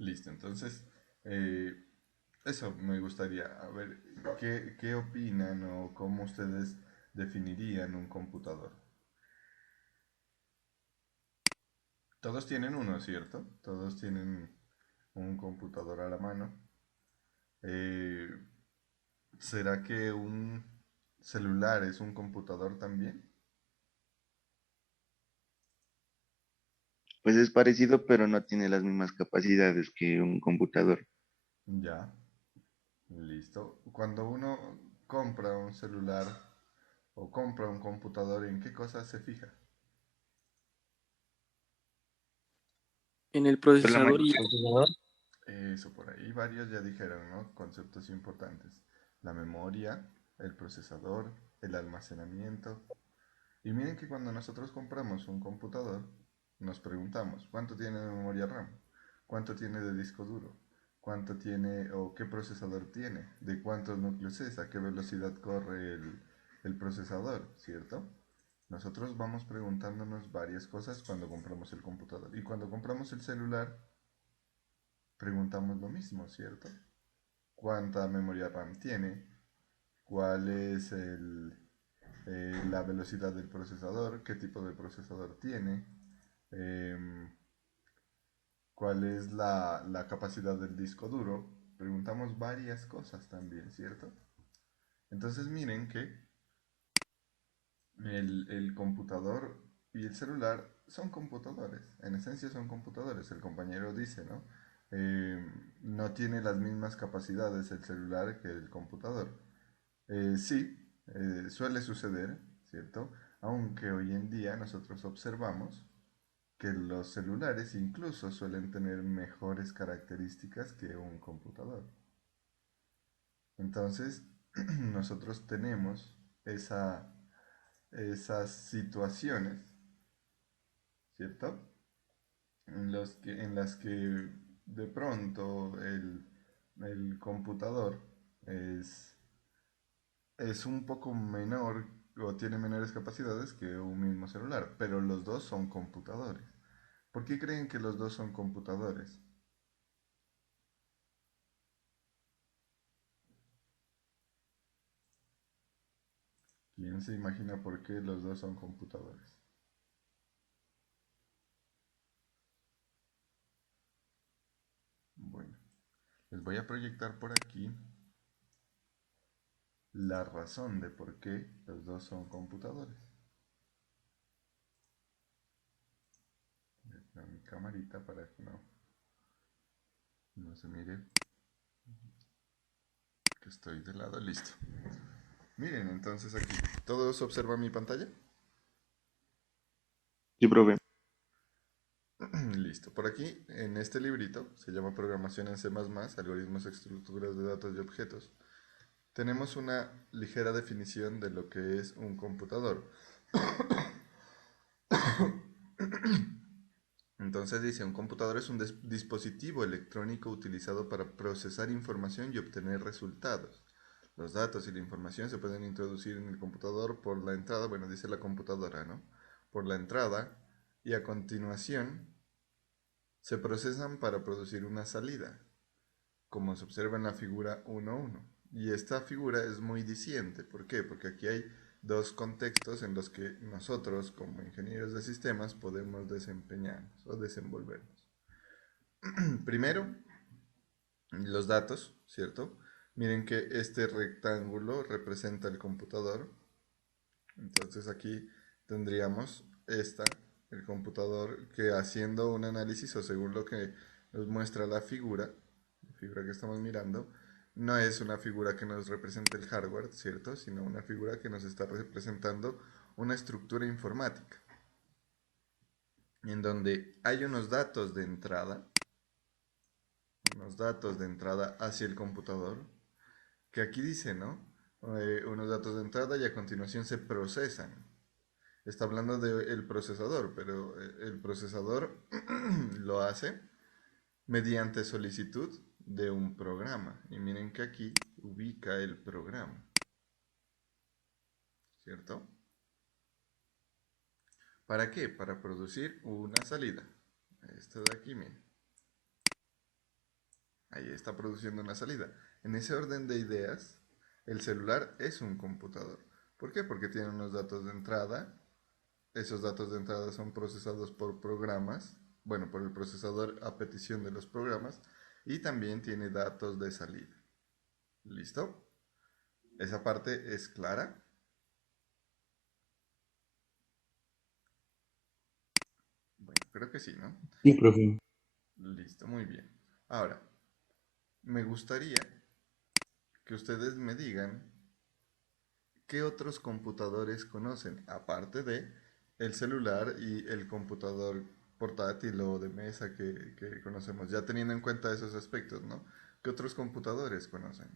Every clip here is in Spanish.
Listo, entonces, eh, eso me gustaría. A ver, ¿qué opinan o cómo ustedes definirían un computador? Todos tienen uno, ¿cierto? Todos tienen un computador a la mano. Eh, ¿Será que un celular es un computador también? Pues es parecido, pero no tiene las mismas capacidades que un computador. Ya, listo. Cuando uno compra un celular o compra un computador, ¿en qué cosas se fija? En el Pues la procesador mayor- y el procesador. Eso por ahí varios ya dijeron, ¿no? Conceptos importantes. La memoria, el procesador, el almacenamiento. Y miren que cuando nosotros compramos un computador, nos preguntamos, ¿cuánto tiene de memoria RAM? ¿Cuánto tiene de disco duro? ¿Cuánto tiene o qué procesador tiene? ¿De cuántos núcleos es? ¿A qué velocidad corre el procesador? ¿Cierto? Nosotros vamos preguntándonos varias cosas cuando compramos el computador. Y cuando compramos el celular, preguntamos lo mismo, ¿cierto? ¿Cuánta memoria RAM tiene? ¿Cuál es la velocidad del procesador? ¿Qué tipo de procesador tiene? Em, ¿Cuál es la capacidad del disco duro? Preguntamos varias cosas también, ¿cierto? Entonces miren que el computador y el celular son computadores, en esencia son computadores. El compañero dice, ¿no? Eh, no tiene las mismas capacidades el celular que el computador. Sí, suele suceder, ¿cierto? Aunque hoy en día nosotros observamos que los celulares incluso suelen tener mejores características que un computador. Entonces, nosotros tenemos esa, esas situaciones, ¿cierto? En las que de pronto el computador es, es un poco menor o tiene menores capacidades que un mismo celular, pero los dos son computadores. ¿Por qué creen que los dos son computadores? ¿Quién se imagina por qué los dos son computadores? Bueno, les voy a proyectar por aquí la razón de por qué los dos son computadores. Voy a poner mi camarita para que no se mire que estoy de lado, listo. Miren, entonces aquí, ¿todos observan mi pantalla? Sí, profe. Listo. Por aquí, en este librito, se llama Programación en C++, Algoritmos, Estructuras de Datos y Objetos. Tenemos una ligera definición de lo que es un computador. Entonces dice, un computador es un dispositivo electrónico utilizado para procesar información y obtener resultados. Los datos y la información se pueden introducir en el computador por la entrada, bueno, dice la computadora, ¿no? Por la entrada y a continuación se procesan para producir una salida, como se observa en la figura 1.1. Y esta figura es muy diciente. ¿Por qué? Porque aquí hay dos contextos en los que nosotros, como ingenieros de sistemas, podemos desempeñarnos o desenvolvernos. Primero, los datos, ¿cierto? Miren que este rectángulo representa el computador. Entonces aquí tendríamos el computador, que haciendo un análisis o según lo que nos muestra la figura que estamos mirando, no es una figura que nos represente el hardware, ¿cierto? Sino una figura que nos está representando una estructura informática, en donde hay unos datos de entrada hacia el computador, que aquí dice, ¿no? Unos datos de entrada y a continuación se procesan. Está hablando del procesador, pero el procesador lo hace mediante solicitud de un programa. Y miren que aquí ubica el programa, ¿cierto? ¿Para qué? Para producir una salida. Esto de aquí, miren. ahí está produciendo una salida. En ese orden de ideas, el celular es un computador. ¿Por qué? Porque tiene unos datos de entrada. Esos datos de entrada son procesados por programas, bueno, por el procesador a petición de los programas, y también tiene datos de salida. ¿Listo? ¿Esa parte es clara? Bueno, creo que sí, ¿no? Sí, profe. Listo, muy bien. Ahora, me gustaría que ustedes me digan qué otros computadores conocen, aparte de el celular y el computador portátil o de mesa que conocemos, ya teniendo en cuenta esos aspectos, ¿no? ¿Qué otros computadores conocen?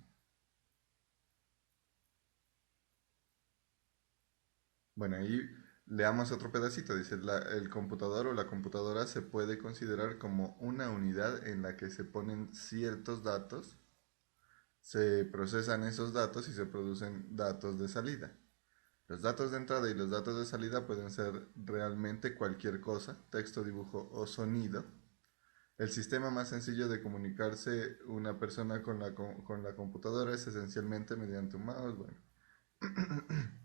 Bueno, ahí leamos otro pedacito. Dice, el computador o la computadora se puede considerar como una unidad en la que se ponen ciertos datos, se procesan esos datos y se producen datos de salida. Los datos de entrada y los datos de salida pueden ser realmente cualquier cosa, texto, dibujo o sonido. El sistema más sencillo de comunicarse una persona con la computadora es esencialmente mediante un mouse. Bueno,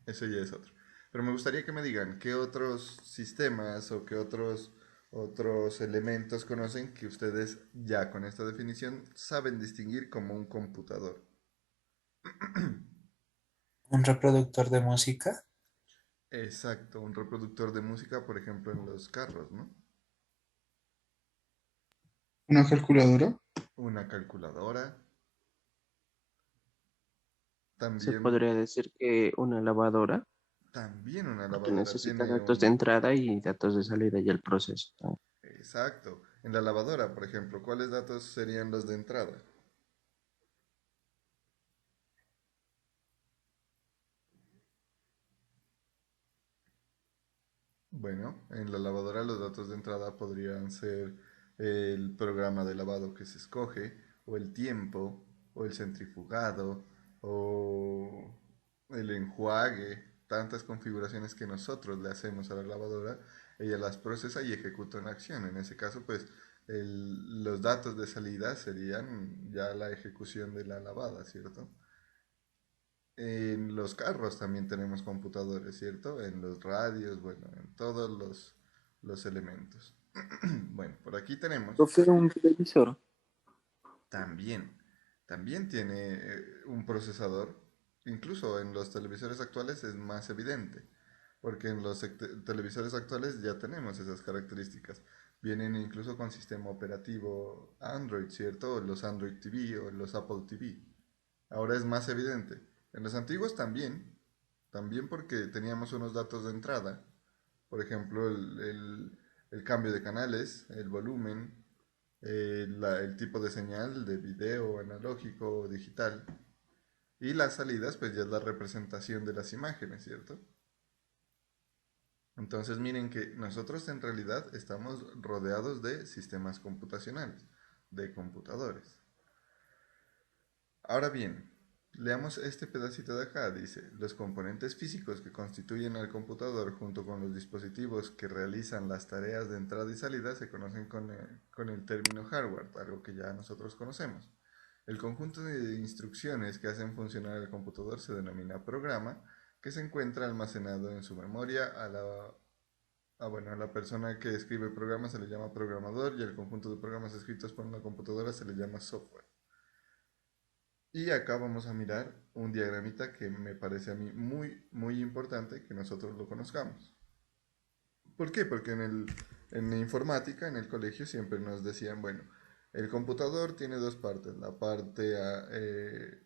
eso ya es otro. Pero me gustaría que me digan qué otros sistemas o qué otros elementos conocen que ustedes ya con esta definición saben distinguir como un computador. Un reproductor de música, Exacto, un reproductor de música, por ejemplo, en los carros, ¿no? ¿Una calculadora? Una calculadora, Se también, podría decir que una lavadora, también una porque lavadora necesita tiene datos de un... entrada y datos de salida y el proceso, ¿no? Exacto, en la lavadora, por ejemplo, ¿cuáles datos serían los de entrada? Bueno, en la lavadora los datos de entrada podrían ser el programa de lavado que se escoge, o el tiempo, o el centrifugado, o el enjuague, tantas configuraciones que nosotros le hacemos a la lavadora, ella las procesa y ejecuta una acción. En ese caso, pues los datos de salida serían ya la ejecución de la lavada, ¿cierto? En los carros también tenemos computadores, ¿cierto? En los radios, bueno, en todos los elementos. Bueno, por aquí tenemos Profe, un televisor. también, también tiene un procesador. Incluso en los televisores actuales es más evidente, porque en los televisores actuales ya tenemos esas características. Vienen incluso con sistema operativo Android, ¿cierto? O los Android TV o los Apple TV. Ahora es más evidente. En los antiguos también, también porque teníamos unos datos de entrada, por ejemplo, el cambio de canales, el volumen, el tipo de señal de video analógico o digital, y las salidas, pues ya es la representación de las imágenes, ¿cierto? Entonces miren que nosotros en realidad estamos rodeados de sistemas computacionales, de computadores. Ahora bien, leamos este pedacito de acá. Dice, los componentes físicos que constituyen al computador junto con los dispositivos que realizan las tareas de entrada y salida se conocen con el término hardware, algo que ya nosotros conocemos. El conjunto de instrucciones que hacen funcionar el computador se denomina programa, que se encuentra almacenado en su memoria. A la persona que escribe programas se le llama programador y al conjunto de programas escritos por una computadora se le llama software. Y acá vamos a mirar un diagramita que me parece a mí muy, muy importante que nosotros lo conozcamos. ¿Por qué? Porque en la informática, en el colegio, siempre nos decían, bueno, el computador tiene dos partes, la parte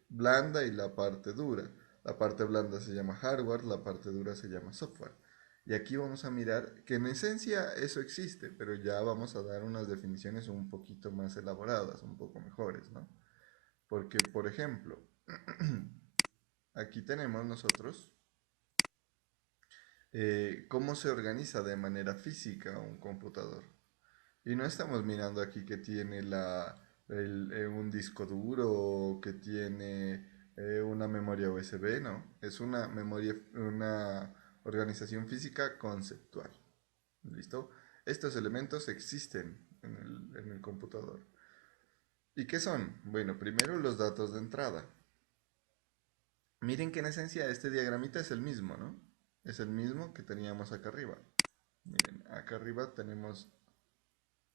blanda y la parte dura. La parte blanda se llama hardware, la parte dura se llama software. Y aquí vamos a mirar que en esencia eso existe, pero ya vamos a dar unas definiciones un poquito más elaboradas, un poco mejores, ¿no? Porque, por ejemplo, aquí tenemos nosotros cómo se organiza de manera física un computador. Y no estamos mirando aquí que tiene un disco duro o que tiene una memoria USB, no. Es una memoria, una organización física conceptual. ¿Listo? Estos elementos existen en el computador. ¿Y qué son? Bueno, primero los datos de entrada. Miren que en esencia este diagramita es el mismo, ¿no? Es el mismo que teníamos acá arriba. Miren, acá arriba tenemos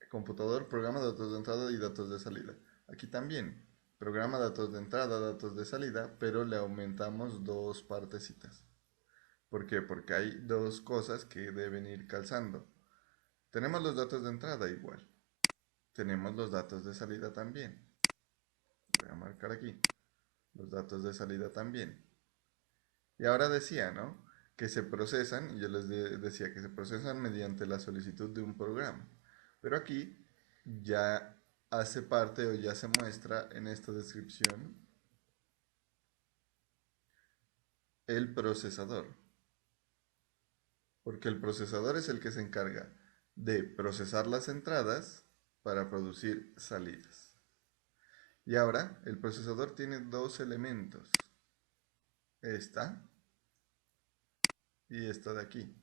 computador, programa, datos de entrada y datos de salida. Aquí también, programa, datos de entrada, datos de salida, pero le aumentamos dos partecitas. ¿Por qué? Porque hay dos cosas que deben ir calzando. Tenemos los datos de entrada igual. Tenemos los datos de salida también. Voy a marcar aquí. Los datos de salida también. Y ahora decía, ¿no? Que se procesan, y yo les decía que se procesan mediante la solicitud de un programa. Pero aquí ya hace parte o ya se muestra en esta descripción el procesador. Porque el procesador es el que se encarga de procesar las entradas para producir salidas. Y ahora el procesador tiene dos elementos. Esta y esta de aquí.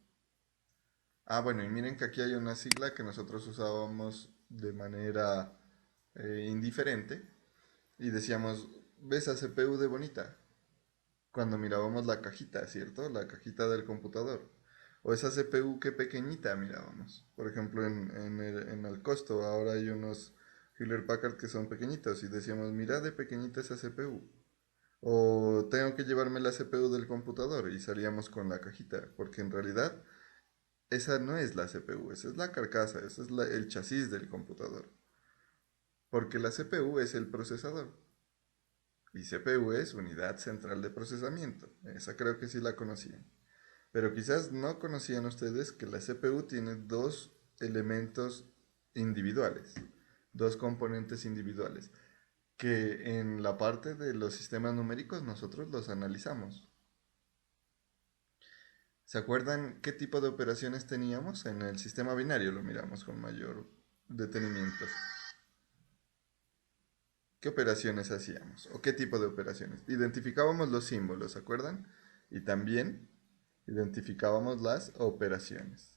Ah, bueno, y miren que aquí hay una sigla que nosotros usábamos de manera indiferente y decíamos, ¿ves a CPU de bonita? Cuando mirábamos la cajita, ¿cierto? La cajita del computador. O esa CPU que pequeñita mirábamos. Por ejemplo, en el costo ahora hay unos Hewlett Packard que son pequeñitos y decíamos, mira de pequeñita esa CPU. O tengo que llevarme la CPU del computador y salíamos con la cajita, porque en realidad esa no es la CPU, esa es la carcasa, ese es el chasis del computador. Porque la CPU es el procesador. Y CPU es unidad central de procesamiento. Esa creo que sí la conocían. Pero quizás no conocían ustedes que la CPU tiene dos elementos individuales, dos componentes individuales, que en la parte de los sistemas numéricos nosotros los analizamos. ¿Se acuerdan qué tipo de operaciones teníamos? En el sistema binario lo miramos con mayor detenimiento. ¿Qué operaciones hacíamos? ¿O qué tipo de operaciones? Identificábamos los símbolos, ¿se acuerdan? Y también identificábamos las operaciones.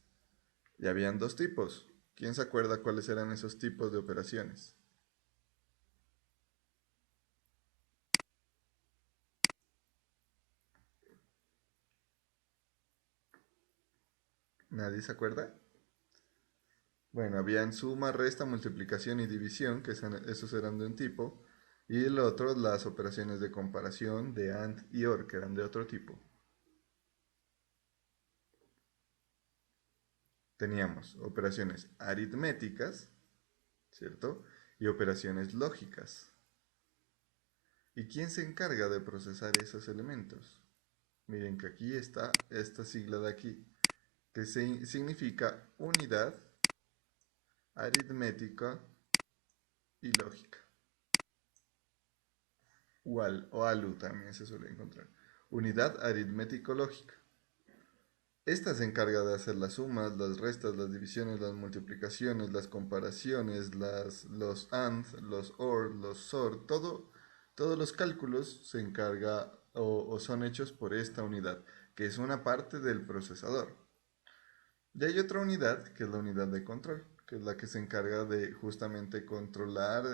Y habían dos tipos. ¿Quién se acuerda cuáles eran esos tipos de operaciones? ¿Nadie se acuerda? Bueno, habían suma, resta, multiplicación y división, que esos eran de un tipo. Y el otro, las operaciones de comparación, de AND y OR, que eran de otro tipo. Teníamos operaciones aritméticas, ¿cierto? Y operaciones lógicas. ¿Y quién se encarga de procesar esos elementos? Miren que aquí está esta sigla de aquí, que significa unidad aritmética y lógica. O ALU también se suele encontrar. Unidad aritmético-lógica. Esta se encarga de hacer las sumas, las restas, las divisiones, las multiplicaciones, las comparaciones, los AND, los OR, los SOR, todos los cálculos se encarga o son hechos por esta unidad, que es una parte del procesador. Y hay otra unidad, que es la unidad de control, que es la que se encarga de justamente controlar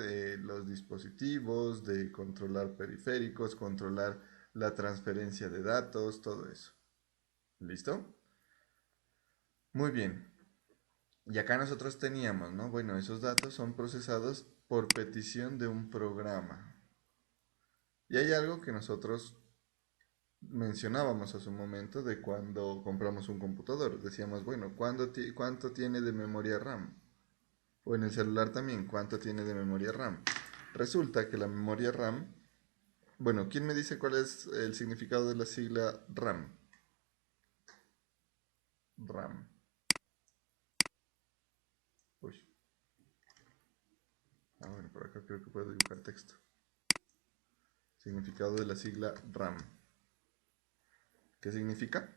los dispositivos, de controlar periféricos, controlar la transferencia de datos, todo eso. ¿Listo? Muy bien. Y acá nosotros teníamos, ¿no? Bueno, esos datos son procesados por petición de un programa. Y hay algo que nosotros mencionábamos hace un momento de cuando compramos un computador. Decíamos, bueno, ¿cuánto tiene de memoria RAM? O en el celular también, ¿cuánto tiene de memoria RAM? Resulta que la memoria RAM, bueno, ¿quién me dice cuál es el significado de la sigla RAM? RAM. Uy. Ah, bueno, por acá creo que puedo dibujar texto. Significado de la sigla RAM. ¿Qué significa?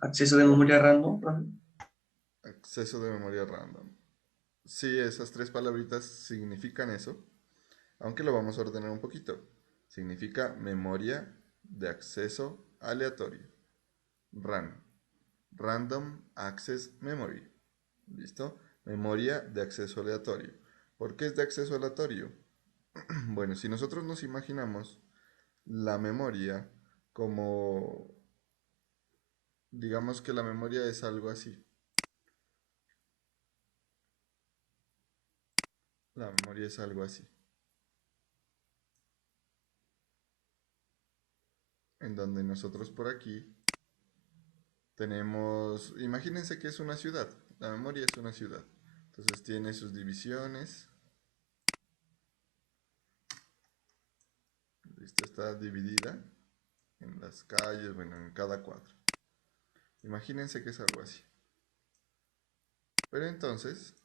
Acceso de memoria random, profe. Acceso de memoria random. Sí, esas tres palabritas significan eso, aunque lo vamos a ordenar un poquito. Significa memoria de acceso aleatorio. RAM. Random Access Memory. ¿Listo? Memoria de acceso aleatorio. ¿Por qué es de acceso aleatorio? Bueno, si nosotros nos imaginamos la memoria como, digamos que la memoria es algo así. La memoria es algo así. En donde nosotros por aquí tenemos, imagínense que es una ciudad. La memoria es una ciudad. Entonces tiene sus divisiones. Listo, está dividida en las calles, bueno, en cada cuadro. Imagínense que es algo así. Pero entonces,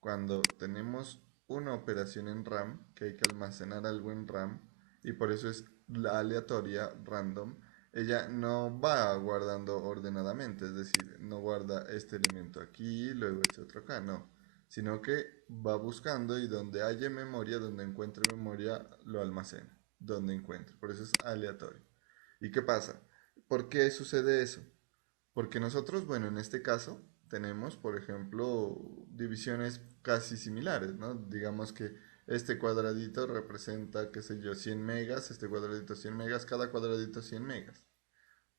cuando tenemos una operación en RAM, que hay que almacenar algo en RAM, y por eso es la aleatoria, random, ella no va guardando ordenadamente, es decir, no guarda este elemento aquí, luego este otro acá, no, sino que va buscando y donde haya memoria, donde encuentre memoria, lo almacena, donde encuentre, por eso es aleatorio. ¿Y qué pasa? ¿Por qué sucede eso? Porque nosotros, bueno, en este caso tenemos, por ejemplo, divisiones casi similares, ¿no? Digamos que este cuadradito representa, qué sé yo, 100 megas, este cuadradito 100 megas, cada cuadradito 100 megas.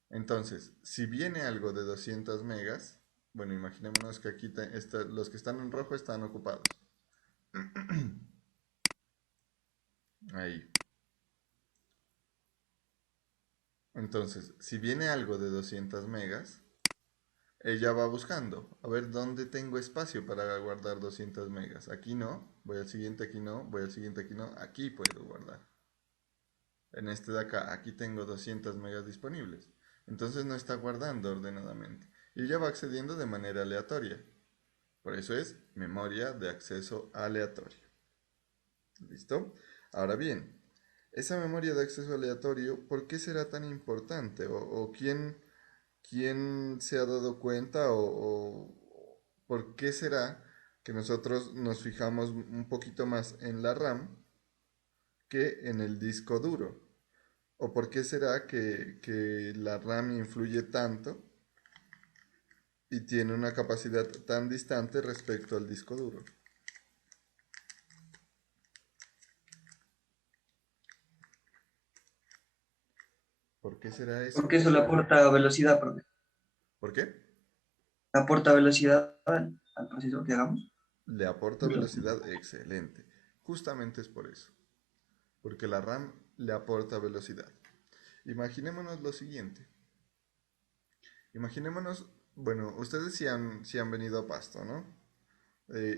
Entonces, si viene algo de 200 megas, bueno, imaginémonos que aquí los que están en rojo están ocupados. Ahí. Entonces, si viene algo de 200 megas, ella va buscando, a ver dónde tengo espacio para guardar 200 megas. Aquí no, voy al siguiente, aquí no, voy al siguiente, aquí no, aquí puedo guardar. En este de acá, aquí tengo 200 megas disponibles. Entonces no está guardando ordenadamente. Y ella va accediendo de manera aleatoria. Por eso es memoria de acceso aleatorio. ¿Listo? Ahora bien, esa memoria de acceso aleatorio, ¿por qué será tan importante? ¿O quién se ha dado cuenta o por qué será que nosotros nos fijamos un poquito más en la RAM que en el disco duro? ¿O por qué será que la RAM influye tanto y tiene una capacidad tan distante respecto al disco duro? ¿Por qué será eso? Porque eso le aporta velocidad, profe. ¿Por qué? Le aporta velocidad al proceso que hagamos. Le aporta velocidad, excelente. Justamente es por eso. Porque la RAM le aporta velocidad. Imaginémonos lo siguiente. Imaginémonos, bueno, ustedes sí han venido a Pasto, ¿no?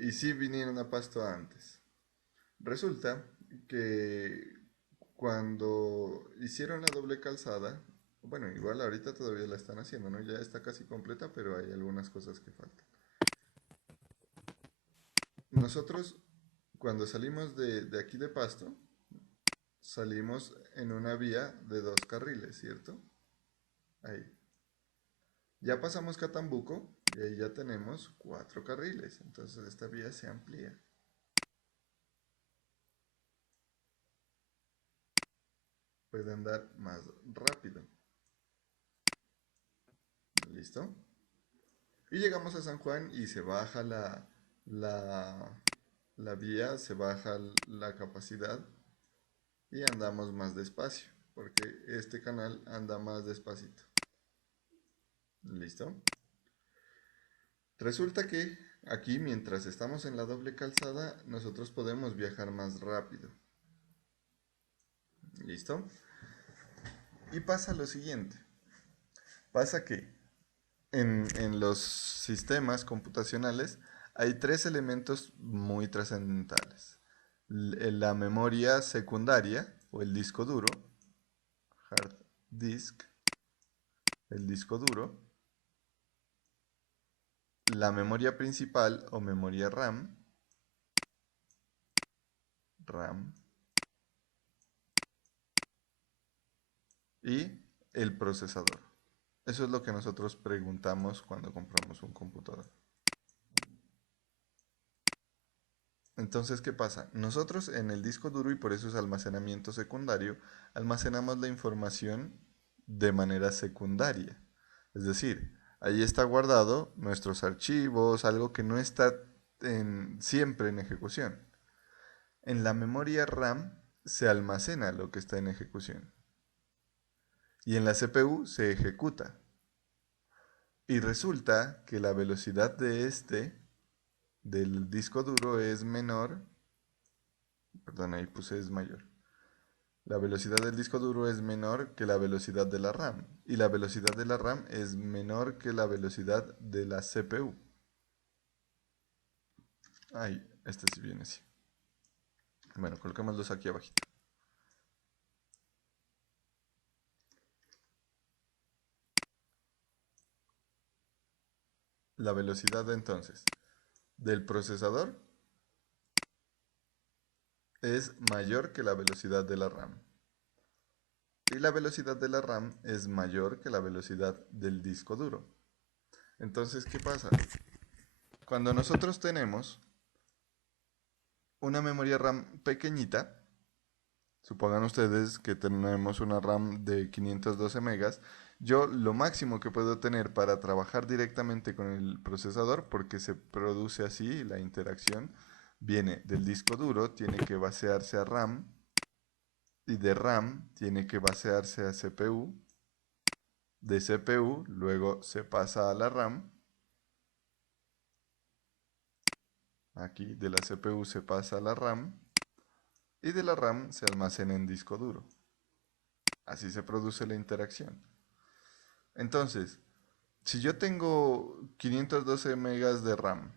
Y sí vinieron a Pasto antes. Resulta que cuando hicieron la doble calzada, bueno, igual ahorita todavía la están haciendo, ¿no? Ya está casi completa, pero hay algunas cosas que faltan. Nosotros, cuando salimos de aquí de Pasto, salimos en una vía de 2 carriles, ¿cierto? Ahí. Ya pasamos Catambuco y ahí ya tenemos 4 carriles. Entonces esta vía se amplía. Puede andar más rápido. ¿Listo? Y llegamos a San Juan y se baja la vía, se baja la capacidad y andamos más despacio, porque este canal anda más despacito. ¿Listo? Resulta que aquí, mientras estamos en la doble calzada, nosotros podemos viajar más rápido. ¿Listo? Y pasa lo siguiente. Pasa que en los sistemas computacionales hay 3 elementos muy trascendentales. La memoria secundaria o el disco duro, hard disk, el disco duro, la memoria principal o memoria RAM, y el procesador. Eso es lo que nosotros preguntamos cuando compramos un computador. Entonces, ¿qué pasa? Nosotros en el disco duro, y por eso es almacenamiento secundario, almacenamos la información de manera secundaria. Es decir, Ahí está guardado nuestros archivos, algo que no está siempre en ejecución. En la memoria RAM se almacena lo que está en ejecución. Y en la CPU se ejecuta. Y resulta que la velocidad del disco duro es menor, perdón, ahí puse es mayor. La velocidad del disco duro es menor que la velocidad de la RAM. Y la velocidad de la RAM es menor que la velocidad de la CPU. Ay, este sí viene así. Bueno, coloquémoslos aquí abajito. La velocidad entonces del procesador es mayor que la velocidad de la RAM. Y la velocidad de la RAM es mayor que la velocidad del disco duro. Entonces, ¿qué pasa? Cuando nosotros tenemos una memoria RAM pequeñita, supongan ustedes que tenemos una RAM de 512 megas, yo lo máximo que puedo tener para trabajar directamente con el procesador, porque se produce así la interacción, viene del disco duro, tiene que vaciarse a RAM, y de RAM tiene que vaciarse a CPU, de CPU luego se pasa a la RAM, aquí de la CPU se pasa a la RAM, y de la RAM se almacena en disco duro. Así se produce la interacción. Entonces, si yo tengo 512 megas de RAM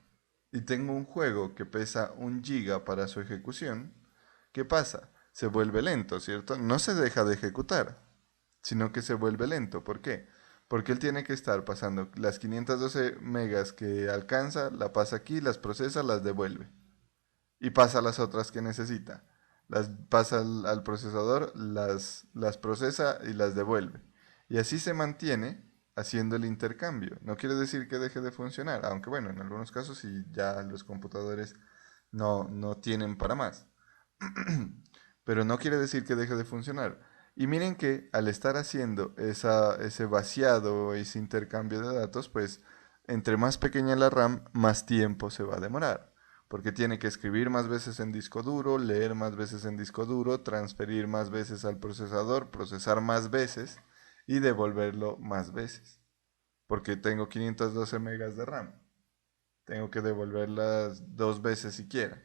y tengo un juego que pesa 1 giga para su ejecución, ¿qué pasa? Se vuelve lento, ¿cierto? No se deja de ejecutar, sino que se vuelve lento. ¿Por qué? Porque él tiene que estar pasando las 512 megas que alcanza, la pasa aquí, las procesa, las devuelve. Y pasa las otras que necesita. Las pasa al procesador, las procesa y las devuelve. Y así se mantiene haciendo el intercambio. No quiere decir que deje de funcionar, aunque bueno, en algunos casos sí ya los computadores no tienen para más. Pero no quiere decir que deje de funcionar. Y miren que al estar haciendo ese vaciado, ese intercambio de datos, pues entre más pequeña la RAM, más tiempo se va a demorar. Porque tiene que escribir más veces en disco duro, leer más veces en disco duro, transferir más veces al procesador, procesar más veces y devolverlo más veces. Porque tengo 512 megas de RAM. Tengo que devolverlas 2 veces siquiera.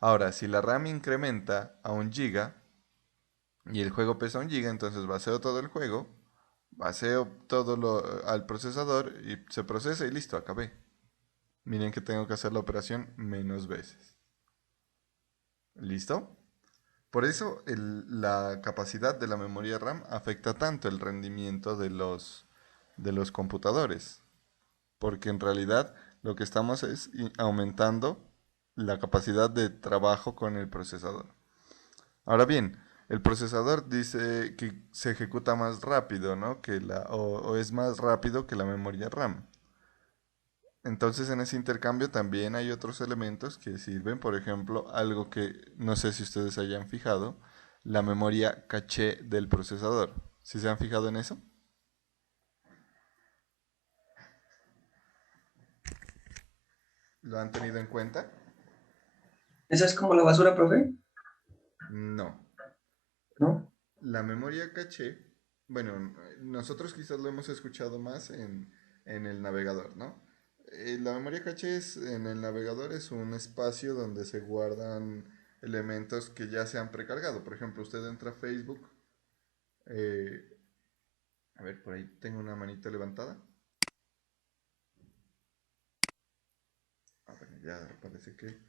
Ahora, si la RAM incrementa a 1 giga y el juego pesa 1 giga, entonces vacío todo el juego, vacío al procesador y se procesa y listo, acabé. Miren que tengo que hacer la operación menos veces. ¿Listo? Por eso la capacidad de la memoria RAM afecta tanto el rendimiento de los computadores. Porque en realidad lo que estamos es aumentando la capacidad de trabajo con el procesador. Ahora bien, el procesador dice que se ejecuta más rápido, ¿no? O es más rápido que la memoria RAM. Entonces en ese intercambio también hay otros elementos que sirven, por ejemplo, algo que no sé si ustedes hayan fijado, la memoria caché del procesador. ¿Sí se han fijado en eso? ¿Lo han tenido en cuenta? ¿Esa es como la basura, profe? No. ¿No? La memoria caché, bueno, nosotros quizás lo hemos escuchado más en el navegador, ¿no? La memoria caché en el navegador es un espacio donde se guardan elementos que ya se han precargado. Por ejemplo, usted entra a Facebook. eh, a ver, por ahí tengo una manita levantada. Ah, bueno, ya parece que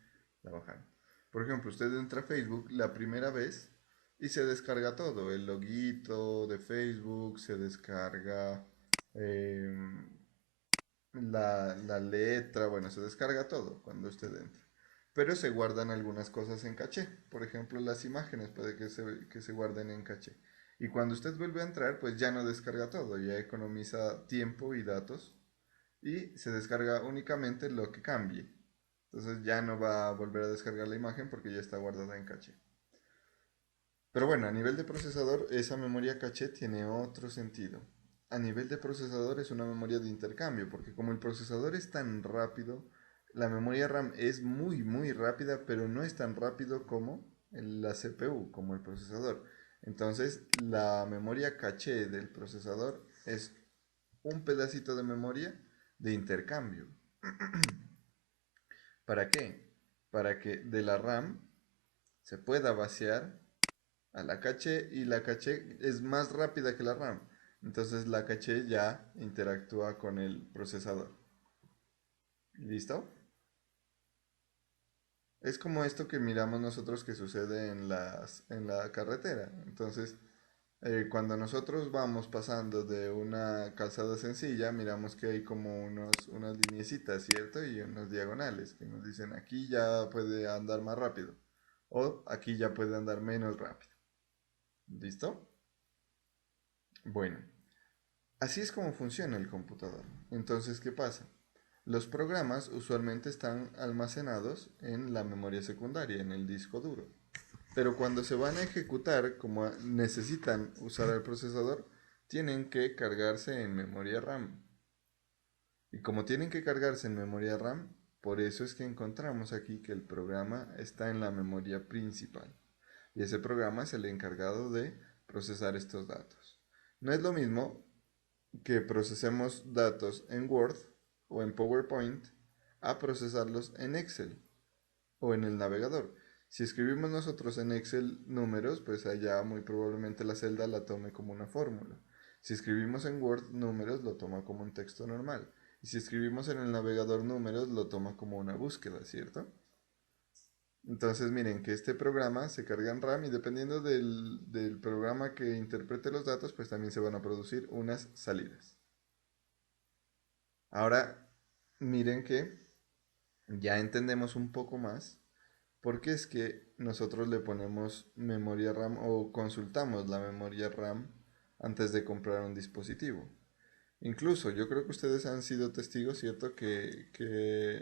la bajaron. Por ejemplo, usted entra a Facebook la primera vez y se descarga todo. El loguito de Facebook, se descarga la letra, bueno, se descarga todo cuando usted entra. Pero se guardan algunas cosas en caché. Por ejemplo, las imágenes puede que se guarden en caché. Y cuando usted vuelve a entrar, pues ya no descarga todo, ya economiza tiempo y datos y se descarga únicamente lo que cambie. Entonces ya no va a volver a descargar la imagen porque ya está guardada en caché. Pero bueno, a nivel de procesador, esa memoria caché tiene otro sentido. a nivel de procesador es una memoria de intercambio, porque como el procesador es tan rápido, la memoria RAM es muy, muy rápida, pero no es tan rápido como la CPU, como el procesador. Entonces, la memoria caché del procesador es un pedacito de memoria de intercambio. ¿Para qué? Para que de la RAM se pueda vaciar a la caché y la caché es más rápida que la RAM. Entonces la caché ya interactúa con el procesador. ¿Listo? Es como esto que miramos nosotros que sucede en la carretera. Entonces, cuando nosotros vamos pasando de una calzada sencilla, miramos que hay como unas lineecitas, ¿cierto? Y unas diagonales que nos dicen aquí ya puede andar más rápido o aquí ya puede andar menos rápido. ¿Listo? Bueno, así es como funciona el computador. Entonces, ¿qué pasa? Los programas usualmente están almacenados en la memoria secundaria, en el disco duro. Pero cuando se van a ejecutar, como necesitan usar el procesador, tienen que cargarse en memoria RAM. Y como tienen que cargarse en memoria RAM, por eso es que encontramos aquí que el programa está en la memoria principal. Y ese programa es el encargado de procesar estos datos. No es lo mismo que procesemos datos en Word o en PowerPoint a procesarlos en Excel o en el navegador. Si escribimos nosotros en Excel números, pues allá muy probablemente la celda la tome como una fórmula. Si escribimos en Word números, lo toma como un texto normal. Y si escribimos en el navegador números, lo toma como una búsqueda, ¿cierto? Entonces miren que este programa se carga en RAM y dependiendo del programa que interprete los datos, pues también se van a producir unas salidas. Ahora miren que ya entendemos un poco más por qué es que nosotros le ponemos memoria RAM o consultamos la memoria RAM antes de comprar un dispositivo. Incluso yo creo que ustedes han sido testigos, ¿cierto? Que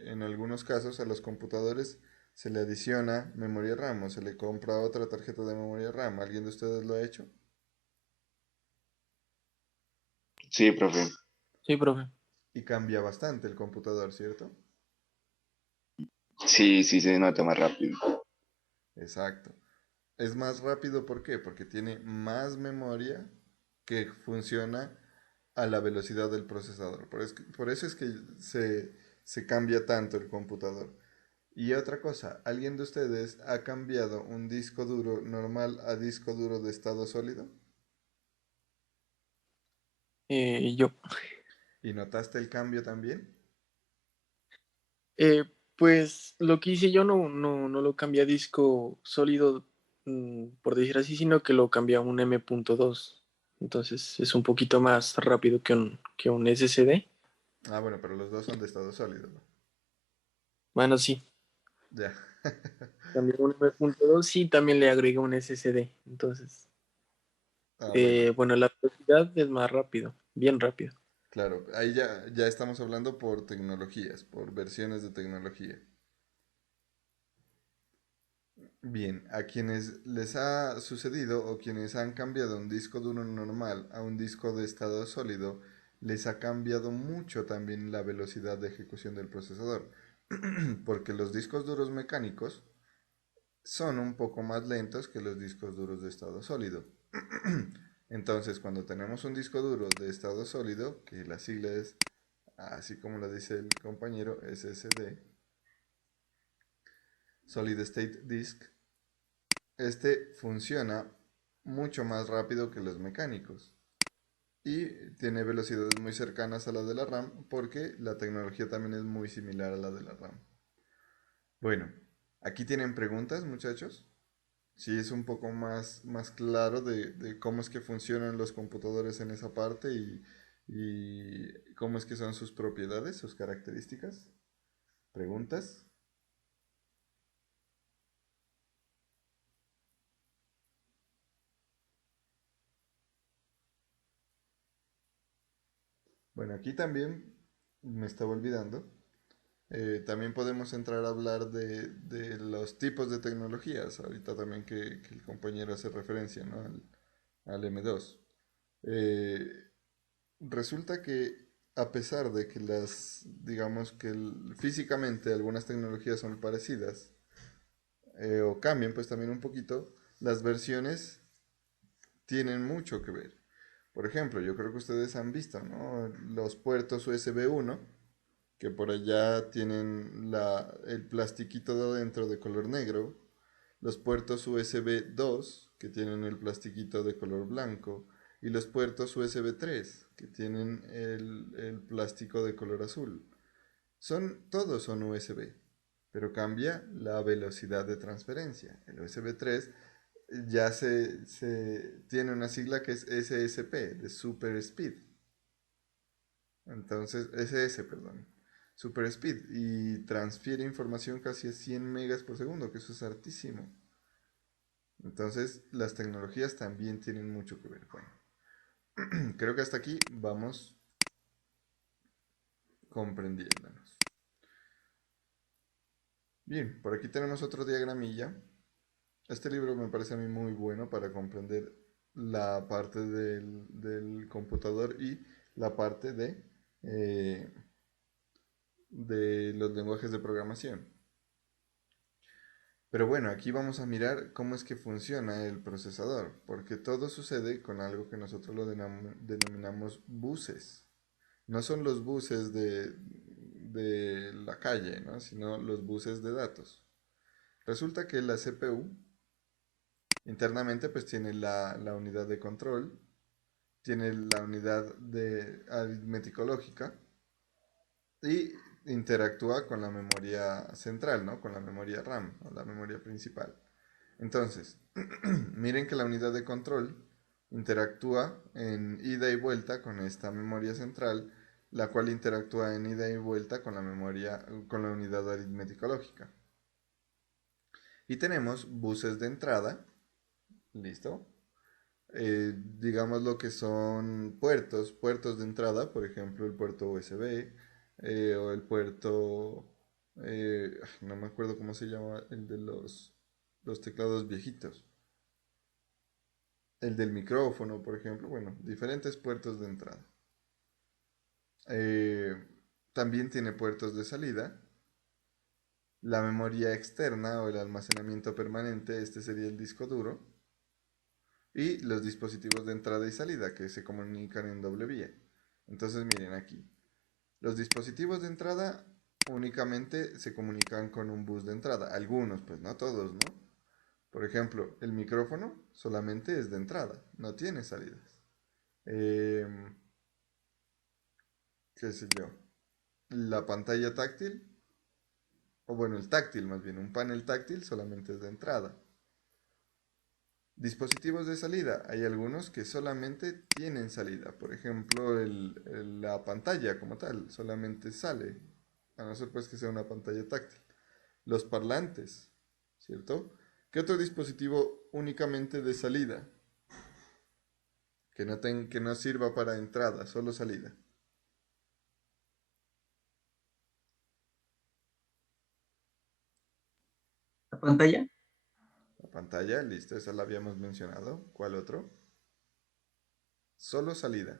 en algunos casos a los computadores se le adiciona memoria RAM o se le compra otra tarjeta de memoria RAM. ¿Alguien de ustedes lo ha hecho? Sí, profe. Sí, profe. Y cambia bastante el computador, ¿cierto? Sí, sí se nota más rápido. Exacto. Es más rápido, ¿por qué? Porque tiene más memoria que funciona a la velocidad del procesador. Por eso es que se cambia tanto el computador. Y otra cosa, ¿alguien de ustedes ha cambiado un disco duro normal a disco duro de estado sólido? Yo. ¿Y notaste el cambio también? Pues lo que hice yo no lo cambié a disco sólido, por decir así, sino que lo cambié a un M.2. Entonces es un poquito más rápido que un SSD. Ah, bueno, pero los dos son de estado sólido, ¿no? Bueno, sí, Ya. cambié un M.2 y también le agregué un SSD. Entonces, Ah, bueno, bueno, la velocidad es más rápido, bien rápido. claro. Ahí ya estamos hablando por tecnologías, por versiones de tecnología. Bien, a quienes les ha sucedido o quienes han cambiado un disco duro normal a un disco de estado sólido, les ha cambiado mucho también la velocidad de ejecución del procesador, porque los discos duros mecánicos son un poco más lentos que los discos duros de estado sólido. Entonces, cuando tenemos un disco duro de estado sólido, que la sigla es, así como lo dice el compañero, SSD, Solid State Disk, este funciona mucho más rápido que los mecánicos y tiene velocidades muy cercanas a las de la RAM porque la tecnología también es muy similar a la de la RAM. Bueno, aquí tienen preguntas, muchachos. Sí, es un poco más claro de cómo es que funcionan los computadores en esa parte y cómo es que son sus propiedades, sus características. ¿Preguntas? Bueno, aquí también me estaba olvidando. También podemos entrar a hablar de los tipos de tecnologías, ahorita también que el compañero hace referencia, ¿no? al M2. Eh, resulta que a pesar de que digamos que físicamente algunas tecnologías son parecidas, o cambian pues también un poquito, las versiones tienen mucho que ver. Por ejemplo, yo creo que ustedes han visto, ¿no? Los puertos USB 1, que por allá tienen el plastiquito de adentro de color negro, los puertos USB 2, que tienen el plastiquito de color blanco, y los puertos USB 3, que tienen el plástico de color azul. Todos son USB, pero cambia la velocidad de transferencia. El USB 3 ya tiene una sigla que es SSP, de Super Speed. Entonces, SS, perdón. Super Speed, y transfiere información casi a 100 megas por segundo, que eso es hartísimo. Entonces, las tecnologías también tienen mucho que ver. Bueno, creo que hasta aquí vamos comprendiéndonos. Bien, por aquí tenemos otro diagramilla. Este libro me parece a mí muy bueno para comprender la parte del computador y la parte de los lenguajes de programación. Pero bueno, aquí vamos a mirar cómo es que funciona el procesador, porque todo sucede con algo que nosotros lo denominamos buses. No son los buses de la calle, ¿no? Sino los buses de datos. Resulta que la CPU internamente pues tiene la unidad de control, tiene la unidad de aritmética lógica y interactúa con la memoria central, ¿no? Con la memoria RAM, o la memoria principal. Entonces, miren que la unidad de control interactúa en ida y vuelta con esta memoria central, la cual interactúa en ida y vuelta con con la unidad aritmética lógica. Y tenemos buses de entrada, ¿listo? Digamos lo que son puertos de entrada, por ejemplo el puerto USB, o el puerto, no me acuerdo cómo se llama, el de los teclados viejitos, el del micrófono, por ejemplo, bueno, diferentes puertos de entrada. Eh, También tiene puertos de salida, la memoria externa o el almacenamiento permanente, este sería el disco duro, y los dispositivos de entrada y salida que se comunican en doble vía. Entonces miren aquí, los dispositivos de entrada únicamente se comunican con un bus de entrada, algunos, pues no todos, ¿no? Por ejemplo, el micrófono solamente es de entrada, no tiene salidas. Eh, ¿Qué sé yo? La pantalla táctil, o bueno, el táctil más bien, un panel táctil solamente es de entrada. Dispositivos de salida, hay algunos que solamente tienen salida. Por ejemplo, la pantalla como tal, solamente sale, a no ser pues que sea una pantalla táctil. Los parlantes, ¿cierto? ¿Qué otro dispositivo únicamente de salida? Que no sirva para entrada, solo salida. La pantalla, La pantalla, listo, esa la habíamos mencionado. ¿Cuál otro? Solo salida.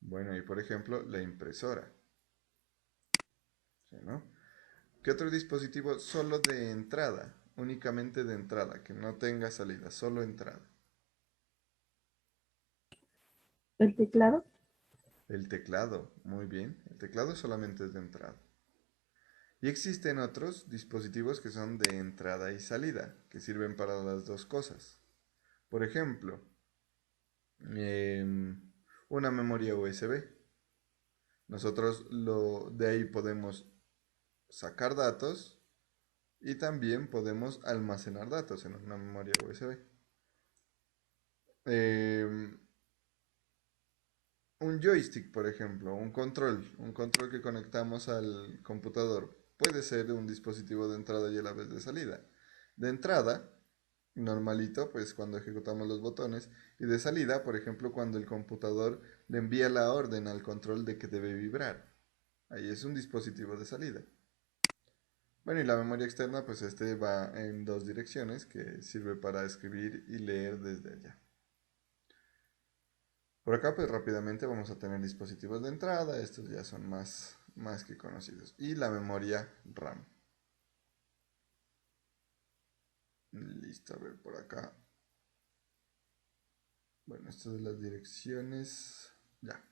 Bueno, y por ejemplo, la impresora. ¿Sí, no? ¿Qué otro dispositivo solo de entrada? Únicamente de entrada, que no tenga salida, solo entrada. ¿El teclado? El teclado, muy bien. El teclado solamente es de entrada. Y existen otros dispositivos que son de entrada y salida, que sirven para las dos cosas. Por ejemplo, em, una memoria USB. Nosotros de ahí podemos sacar datos y también podemos almacenar datos en una memoria USB. Em, un joystick, por ejemplo, un control que conectamos al computador, puede ser un dispositivo de entrada y a la vez de salida. De entrada, normalito, pues cuando ejecutamos los botones, y de salida, por ejemplo, cuando el computador le envía la orden al control de que debe vibrar. Ahí es un dispositivo de salida. Bueno, y la memoria externa, pues este va en dos direcciones que sirve para escribir y leer desde allá. Por acá, pues rápidamente vamos a tener dispositivos de entrada, estos ya son más que conocidos. Y la memoria RAM. Listo, a ver por acá. Bueno, esto de las direcciones, ya.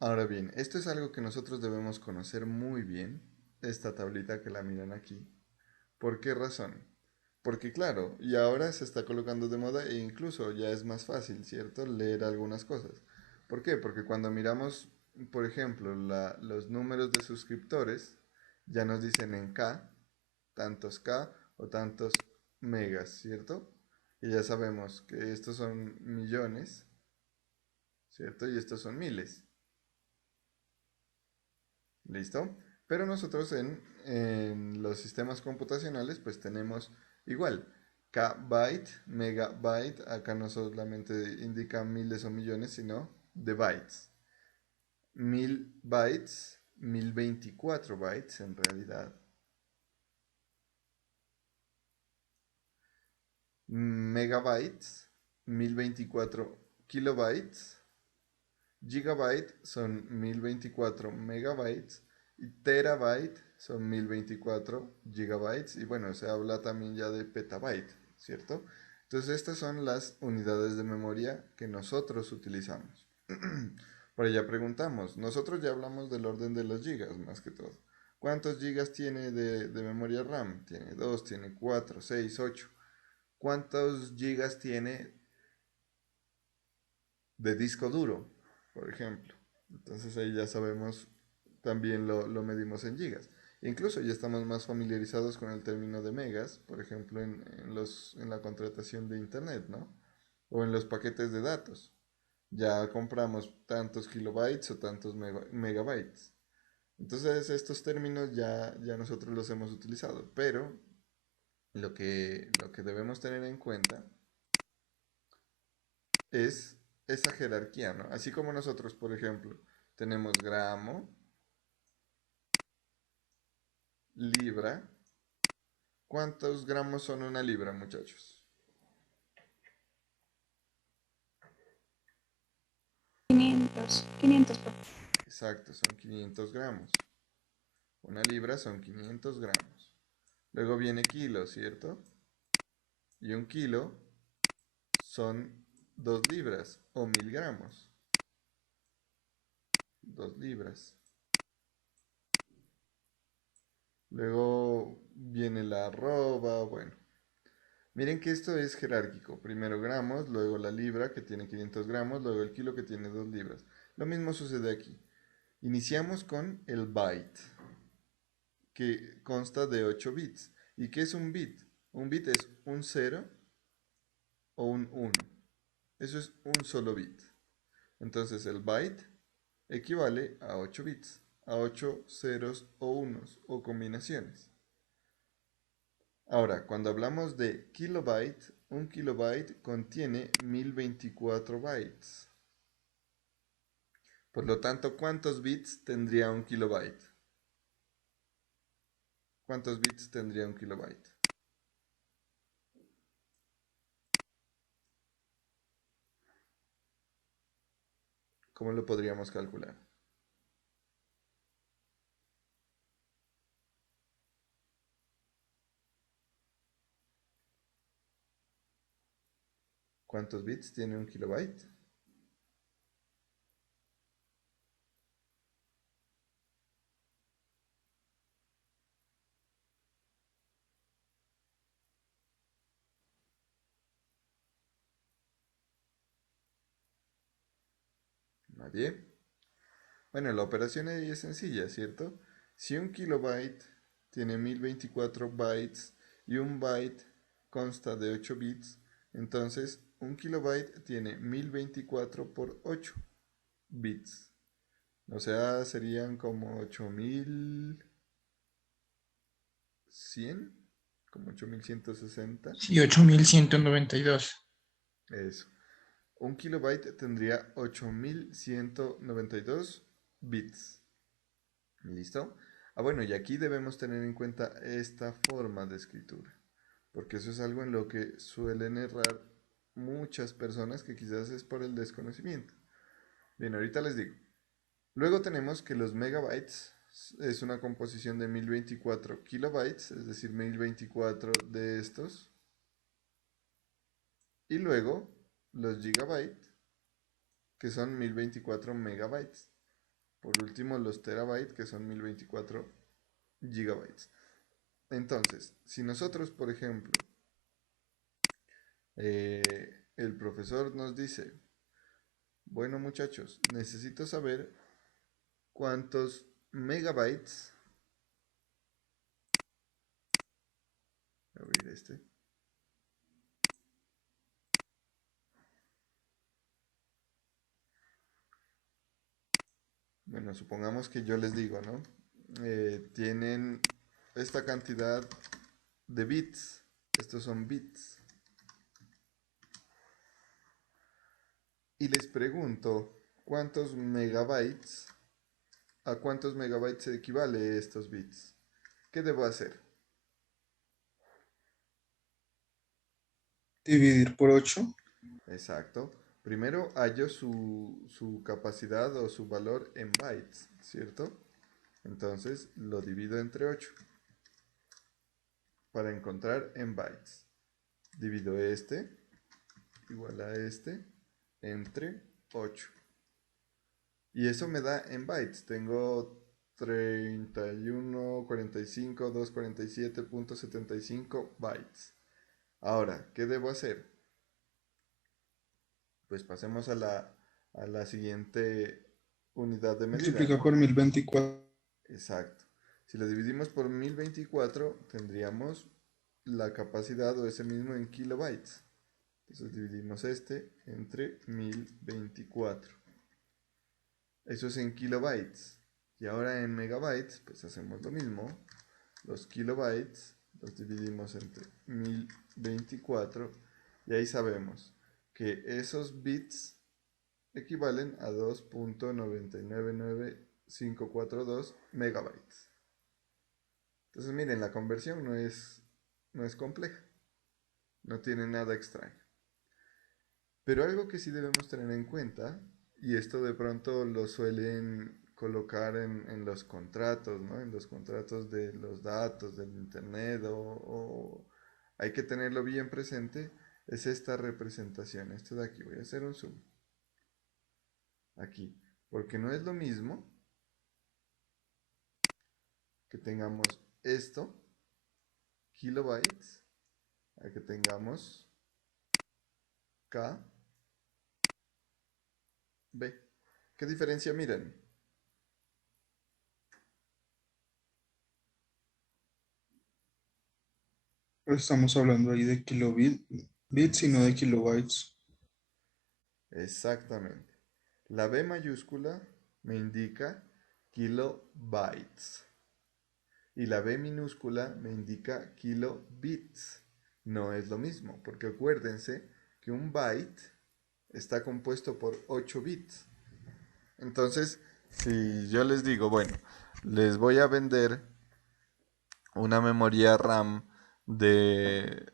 Ahora bien, esto es algo que nosotros debemos conocer muy bien, esta tablita que la miran aquí. ¿Por qué razón? Porque claro, y ahora se está colocando de moda e incluso ya es más fácil, ¿cierto? Leer algunas cosas. ¿Por qué? Porque cuando miramos, por ejemplo, los números de suscriptores, ya nos dicen en tantos K o tantos megas, ¿cierto? Y ya sabemos que estos son millones, ¿cierto? Y estos son miles. ¿Listo? Pero nosotros en los sistemas computacionales pues tenemos igual kbyte, megabyte, acá no solamente indica miles o millones, sino de bytes. 1000 bytes, 1024 bytes en realidad. Megabytes, 1024 kilobytes. Gigabyte son 1024 megabytes y terabyte son 1024 gigabytes y bueno, se habla también ya de petabyte, ¿cierto? Entonces estas son las unidades de memoria que nosotros utilizamos. Por allá preguntamos, nosotros ya hablamos del orden de los gigas más que todo. ¿Cuántos gigas tiene de memoria RAM? Tiene 2, tiene 4, 6, 8. ¿Cuántos gigas tiene de disco duro, por ejemplo? Entonces ahí ya sabemos, también lo medimos en gigas. Incluso ya estamos más familiarizados con el término de megas, por ejemplo, en la contratación de internet, ¿no? O en los paquetes de datos. Ya compramos tantos kilobytes o tantos megabytes. Entonces estos términos ya nosotros los hemos utilizado, pero lo que debemos tener en cuenta es esa jerarquía, ¿no? Así como nosotros, por ejemplo, tenemos gramo, libra. ¿Cuántos gramos son una libra, muchachos? 500 por Exacto, son 500 gramos. Una libra son 500 gramos. Luego viene kilo, ¿cierto? Y un kilo son 2 libras o 1000 gramos. 2 libras. Luego viene la arroba, bueno. Miren que esto es jerárquico. Primero gramos, luego la libra que tiene 500 gramos, luego el kilo que tiene 2 libras. Lo mismo sucede aquí. Iniciamos con el byte, que consta de 8 bits. ¿Y qué es un bit? Un bit es un 0 o un 1. Eso es un solo bit. Entonces el byte equivale a 8 bits, a 8 ceros o unos o combinaciones. Ahora, cuando hablamos de kilobyte, un kilobyte contiene 1024 bytes. Por lo tanto, ¿cuántos bits tendría un kilobyte? ¿Cuántos bits tendría un kilobyte? ¿Cómo lo podríamos calcular? ¿Cuántos bits tiene un kilobyte? ¿Nadie? Bueno, la operación ahí es sencilla, ¿cierto? Si un kilobyte tiene 1024 bytes y un byte consta de 8 bits, entonces un kilobyte tiene 1024 por 8 bits. O sea, serían como 8100, como 8160. Sí, 8192. Eso. Un kilobyte tendría 8192 bits. ¿Listo? Ah, bueno, y aquí debemos tener en cuenta esta forma de escritura, porque eso es algo en lo que suelen errar muchas personas que quizás es por el desconocimiento. Bien, ahorita les digo. Luego tenemos que los megabytes es una composición de 1024 kilobytes, es decir, 1024 de estos. Y luego los gigabytes, que son 1024 megabytes. Por último, los terabytes, que son 1024 gigabytes. Entonces, si nosotros, por ejemplo, el profesor nos dice, bueno muchachos, necesito saber cuántos megabytes, voy a abrir este, bueno, supongamos que yo les digo, ¿no? Tienen esta cantidad de bits, estos son bits, y les pregunto cuántos megabytes, a cuántos megabytes se equivale estos bits. ¿Qué debo hacer? Dividir por 8. Exacto. Primero hallo su capacidad o su valor en bytes, ¿cierto? Entonces lo divido entre 8 para encontrar en bytes. Divido este igual a este entre 8. Y eso me da en bytes. Tengo 31.45.247.75 bytes. Ahora, ¿qué debo hacer? Pues pasemos a la siguiente unidad de medida, Multiplica ¿no? por 1024. Exacto. Si lo dividimos por 1024, tendríamos la capacidad o ese mismo en kilobytes. Entonces dividimos este entre 1024. Eso es en kilobytes. Y ahora en megabytes, pues hacemos lo mismo. Los kilobytes los dividimos entre 1024 y ahí sabemos que esos bits equivalen a 2.999542 megabytes. Entonces miren, la conversión no es compleja, no tiene nada extraño. Pero algo que sí debemos tener en cuenta, y esto de pronto lo suelen colocar en los contratos, ¿no? En los contratos de los datos, del internet, o hay que tenerlo bien presente, es esta representación. Esto de aquí, voy a hacer un zoom. Aquí, porque no es lo mismo que tengamos esto, kilobytes, a que tengamos K, B. ¿Qué diferencia miran? Estamos hablando ahí de bits y no de kilobytes. Exactamente. La B mayúscula me indica kilobytes y la B minúscula me indica kilobits. No es lo mismo, porque acuérdense que un byte está compuesto por 8 bits. Entonces, si yo les digo, bueno, les voy a vender una memoria RAM de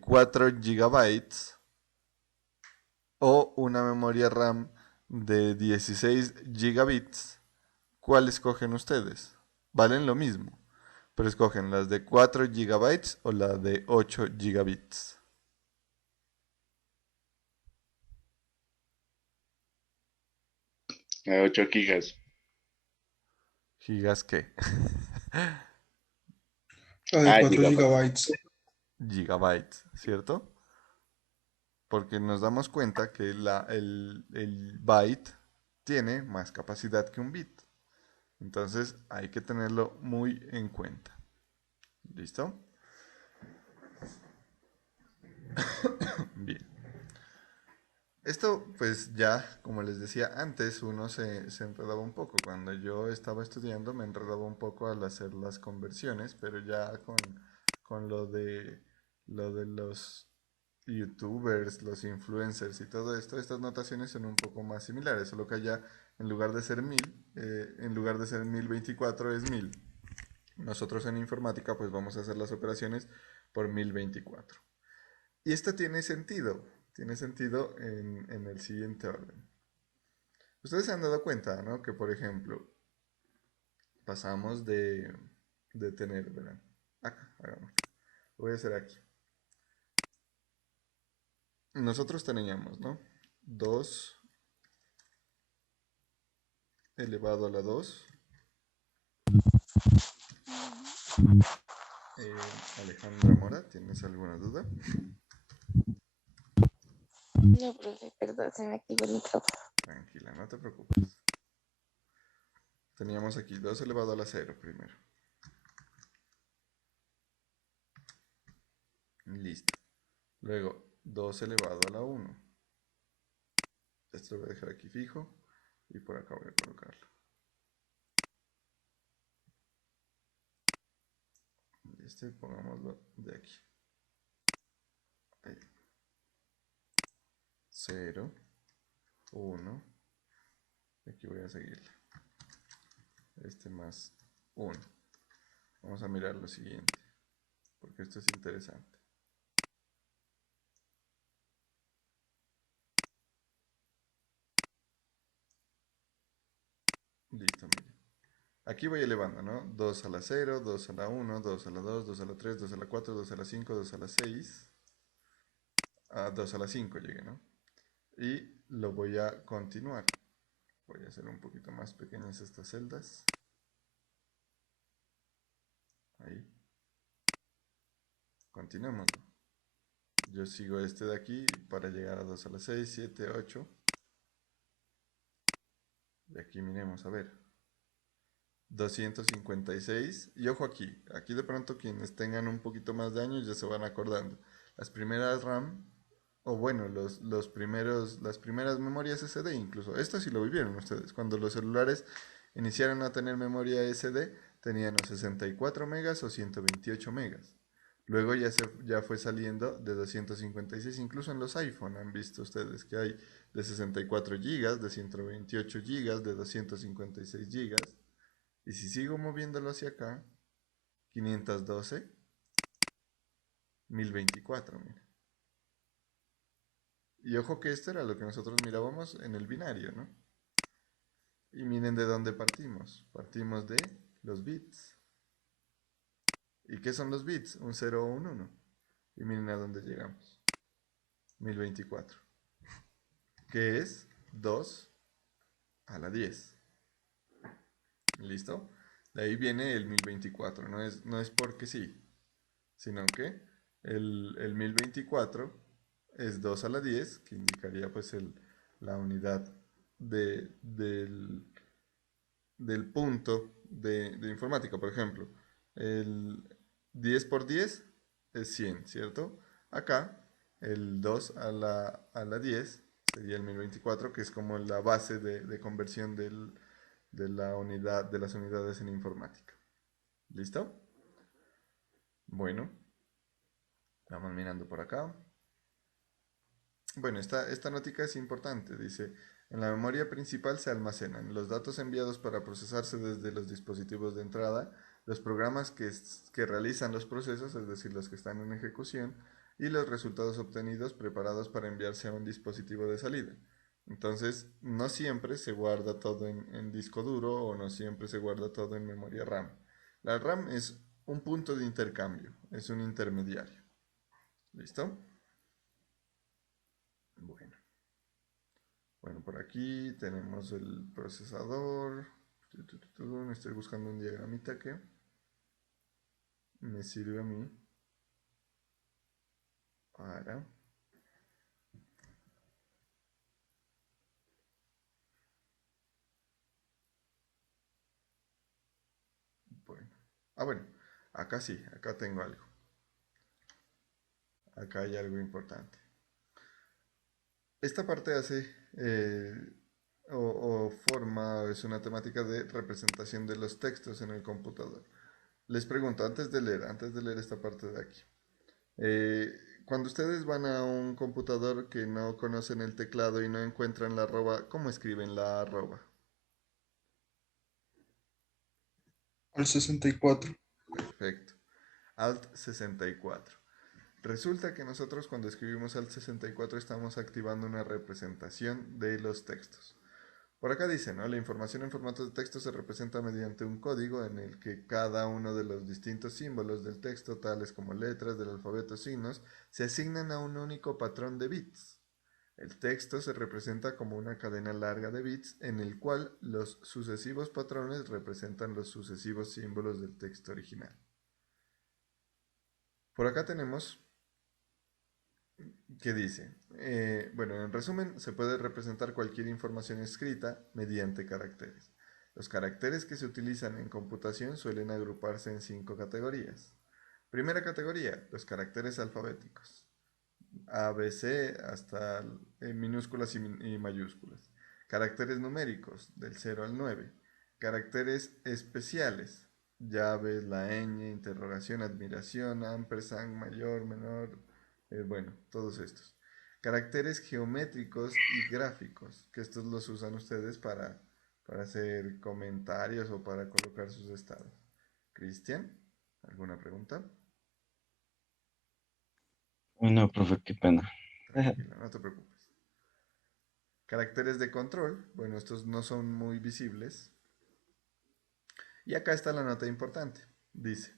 4 gigabytes o una memoria RAM de 16 gigabits, ¿cuál escogen ustedes? Valen lo mismo, pero escogen las de 4 gigabytes o la de 8 gigabits. A 8 gigas. ¿Gigas qué? La de Ah, 4 gigabytes. gigabytes. Gigabytes, ¿cierto? Porque nos damos cuenta que el byte tiene más capacidad que un bit. Entonces hay que tenerlo muy en cuenta. ¿Listo? Bien. Esto, pues ya, como les decía antes, uno se enredaba un poco. Cuando yo estaba estudiando me enredaba un poco al hacer las conversiones, pero ya con lo de los youtubers, los influencers y todo esto, estas notaciones son un poco más similares, solo que allá en lugar de ser 1000, en lugar de ser 1024 es 1000. Nosotros en informática pues vamos a hacer las operaciones por 1024. Y esto tiene sentido en el siguiente orden. Ustedes se han dado cuenta, ¿no? Que por ejemplo, pasamos de tener, verán, acá, hagamos. Lo voy a hacer aquí. Nosotros teníamos, ¿no? 2 elevado a la 2. Alejandra Mora, ¿tienes alguna duda? No, profe, perdón, se me activó el micrófono. Tranquila, no te preocupes. Teníamos aquí 2 elevado a la 0 primero. Listo. Luego 2 elevado a la 1. Esto lo voy a dejar aquí fijo y por acá voy a colocarlo. Y este pongámoslo de aquí. Ahí. 0, 1. Aquí voy a seguirle. Este más 1. Vamos a mirar lo siguiente, porque esto es interesante. Listo, miren. Aquí voy elevando, ¿no? 2 a la 0, 2 a la 1, 2 a la 2, 2 a la 3, 2 a la 4, 2 a la 5, 2 a la 6. A 2 a la 5 llegué, ¿no? Y lo voy a continuar. Voy a hacer un poquito más pequeñas estas celdas. Ahí. Continuemos. Yo sigo este de aquí para llegar a 2 a la 6, 7, 8. Y aquí miremos, a ver. 256. Y ojo aquí de pronto quienes tengan un poquito más de años ya se van acordando. Las primeras RAM, o bueno, las primeras memorias SD incluso. Esto sí lo vivieron ustedes. Cuando los celulares iniciaron a tener memoria SD, tenían o 64 megas o 128 megas. Luego ya fue saliendo de 256, incluso en los iPhone han visto ustedes que hay de 64 GB, de 128 GB, de 256 GB. Y si sigo moviéndolo hacia acá, 512, 1024, mira. Y ojo que esto era lo que nosotros mirábamos en el binario, ¿no? Y miren de dónde partimos. Partimos de los bits. ¿Y qué son los bits? Un 0 o un 1. Y miren a dónde llegamos. 1024. Que es 2 a la 10. ¿Listo? De ahí viene el 1024. No es porque sí, sino que el 1024 es 2 a la 10, que indicaría pues la unidad del punto de informática. Por ejemplo, el 10 por 10 es 100, ¿cierto? Acá el 2 a la 10 sería el 1024, que es como la base de conversión de las unidades en informática. ¿Listo? Bueno, vamos mirando por acá. Bueno, esta notica es importante. Dice, en la memoria principal se almacenan los datos enviados para procesarse desde los dispositivos de entrada, los programas que realizan los procesos, es decir, los que están en ejecución, y los resultados obtenidos preparados para enviarse a un dispositivo de salida. Entonces, no siempre se guarda todo en disco duro o no siempre se guarda todo en memoria RAM. La RAM es un punto de intercambio, es un intermediario. ¿Listo? Bueno, por aquí tenemos el procesador. Estoy buscando un diagramita que me sirve a mí para... Bueno, acá sí, acá tengo algo. Acá hay algo importante. Esta parte hace es una temática de representación de los textos en el computador. Les pregunto, antes de leer esta parte de aquí, cuando ustedes van a un computador que no conocen el teclado y no encuentran la arroba, ¿cómo escriben la arroba? Al 64. Perfecto. Alt 64. Resulta que nosotros cuando escribimos Alt 64 estamos activando una representación de los textos. Por acá dice, ¿no? La información en formato de texto se representa mediante un código en el que cada uno de los distintos símbolos del texto, tales como letras del alfabeto o signos, se asignan a un único patrón de bits. El texto se representa como una cadena larga de bits en el cual los sucesivos patrones representan los sucesivos símbolos del texto original. Por acá tenemos que dice, bueno, en resumen, se puede representar cualquier información escrita mediante caracteres. Los caracteres que se utilizan en computación suelen agruparse en 5 categorías. Primera categoría, los caracteres alfabéticos. A, B, C, hasta minúsculas y mayúsculas. Caracteres numéricos, del 0 al 9. Caracteres especiales, llaves, la ñ, interrogación, admiración, ampersand, mayor, menor, bueno, todos estos. Caracteres geométricos y gráficos, que estos los usan ustedes para hacer comentarios o para colocar sus estados. Cristian, ¿alguna pregunta? No, profe, qué pena. Tranquilo, no te preocupes. Caracteres de control, bueno, estos no son muy visibles. Y acá está la nota importante. Dice,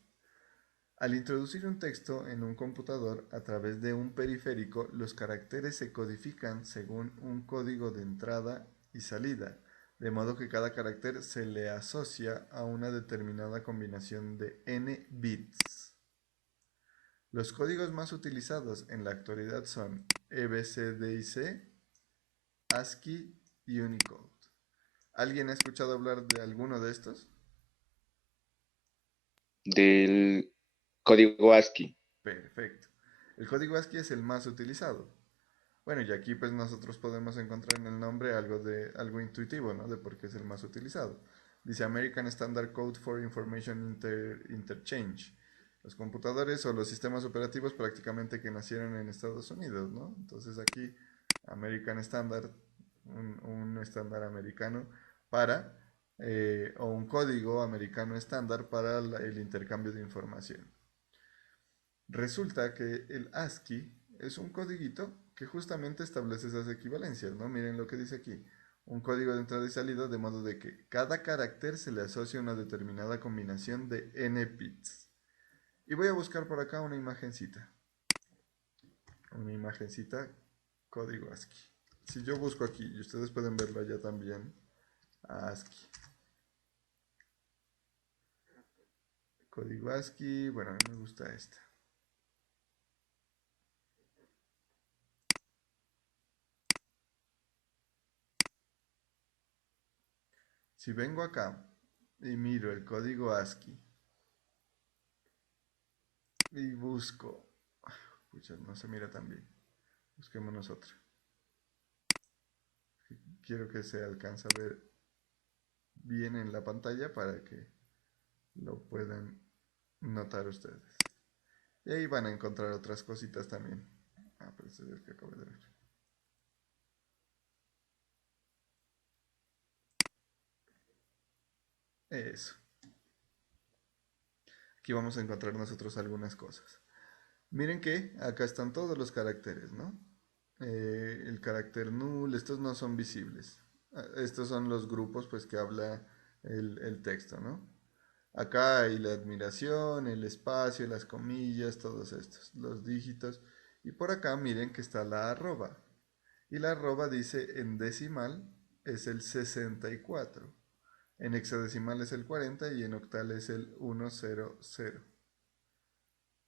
al introducir un texto en un computador a través de un periférico, los caracteres se codifican según un código de entrada y salida, de modo que cada carácter se le asocia a una determinada combinación de n bits. Los códigos más utilizados en la actualidad son EBCDIC, ASCII y Unicode. ¿Alguien ha escuchado hablar de alguno de estos? Del código ASCII. Perfecto. El código ASCII es el más utilizado. Bueno, y aquí pues nosotros podemos encontrar en el nombre algo intuitivo, ¿no? De por qué es el más utilizado. Dice American Standard Code for Information Interchange. Los computadores o los sistemas operativos prácticamente que nacieron en Estados Unidos, ¿no? Entonces aquí American Standard, un estándar americano para, o un código americano estándar para el intercambio de información. Resulta que el ASCII es un codiguito que justamente establece esas equivalencias, ¿no? Miren lo que dice aquí. Un código de entrada y salida de modo de que cada carácter se le asocia a una determinada combinación de n bits. Y voy a buscar por acá una imagencita. Una imagencita código ASCII. Si yo busco aquí, y ustedes pueden verlo allá también, ASCII. Código ASCII, bueno, a mí me gusta esta. Si vengo acá y miro el código ASCII y busco, pucha, no se mira tan bien, busquémonos otra. Quiero que se alcance a ver bien en la pantalla para que lo puedan notar ustedes. Y ahí van a encontrar otras cositas también. Ah, pero este es el que acabo de ver. Eso. Aquí vamos a encontrar nosotros algunas cosas. Miren que acá están todos los caracteres, ¿no? El carácter null, estos no son visibles. Estos son los grupos pues que habla el texto, ¿no? Acá hay la admiración, el espacio, las comillas, todos estos, los dígitos. Y por acá miren que está la arroba. Y la arroba dice en decimal es el 64. En hexadecimal es el 40 y en octal es el 100.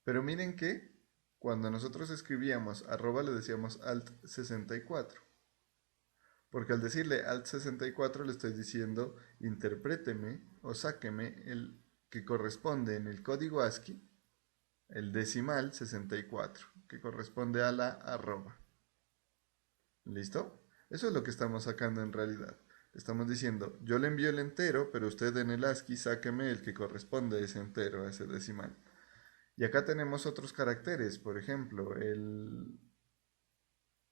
Pero miren que cuando nosotros escribíamos arroba le decíamos alt 64. Porque al decirle alt 64 le estoy diciendo interpréteme o sáqueme el que corresponde en el código ASCII, el decimal 64, que corresponde a la arroba. ¿Listo? Eso es lo que estamos sacando en realidad. Estamos diciendo, yo le envío el entero, pero usted en el ASCII sáqueme el que corresponde a ese entero, a ese decimal. Y acá tenemos otros caracteres, por ejemplo, el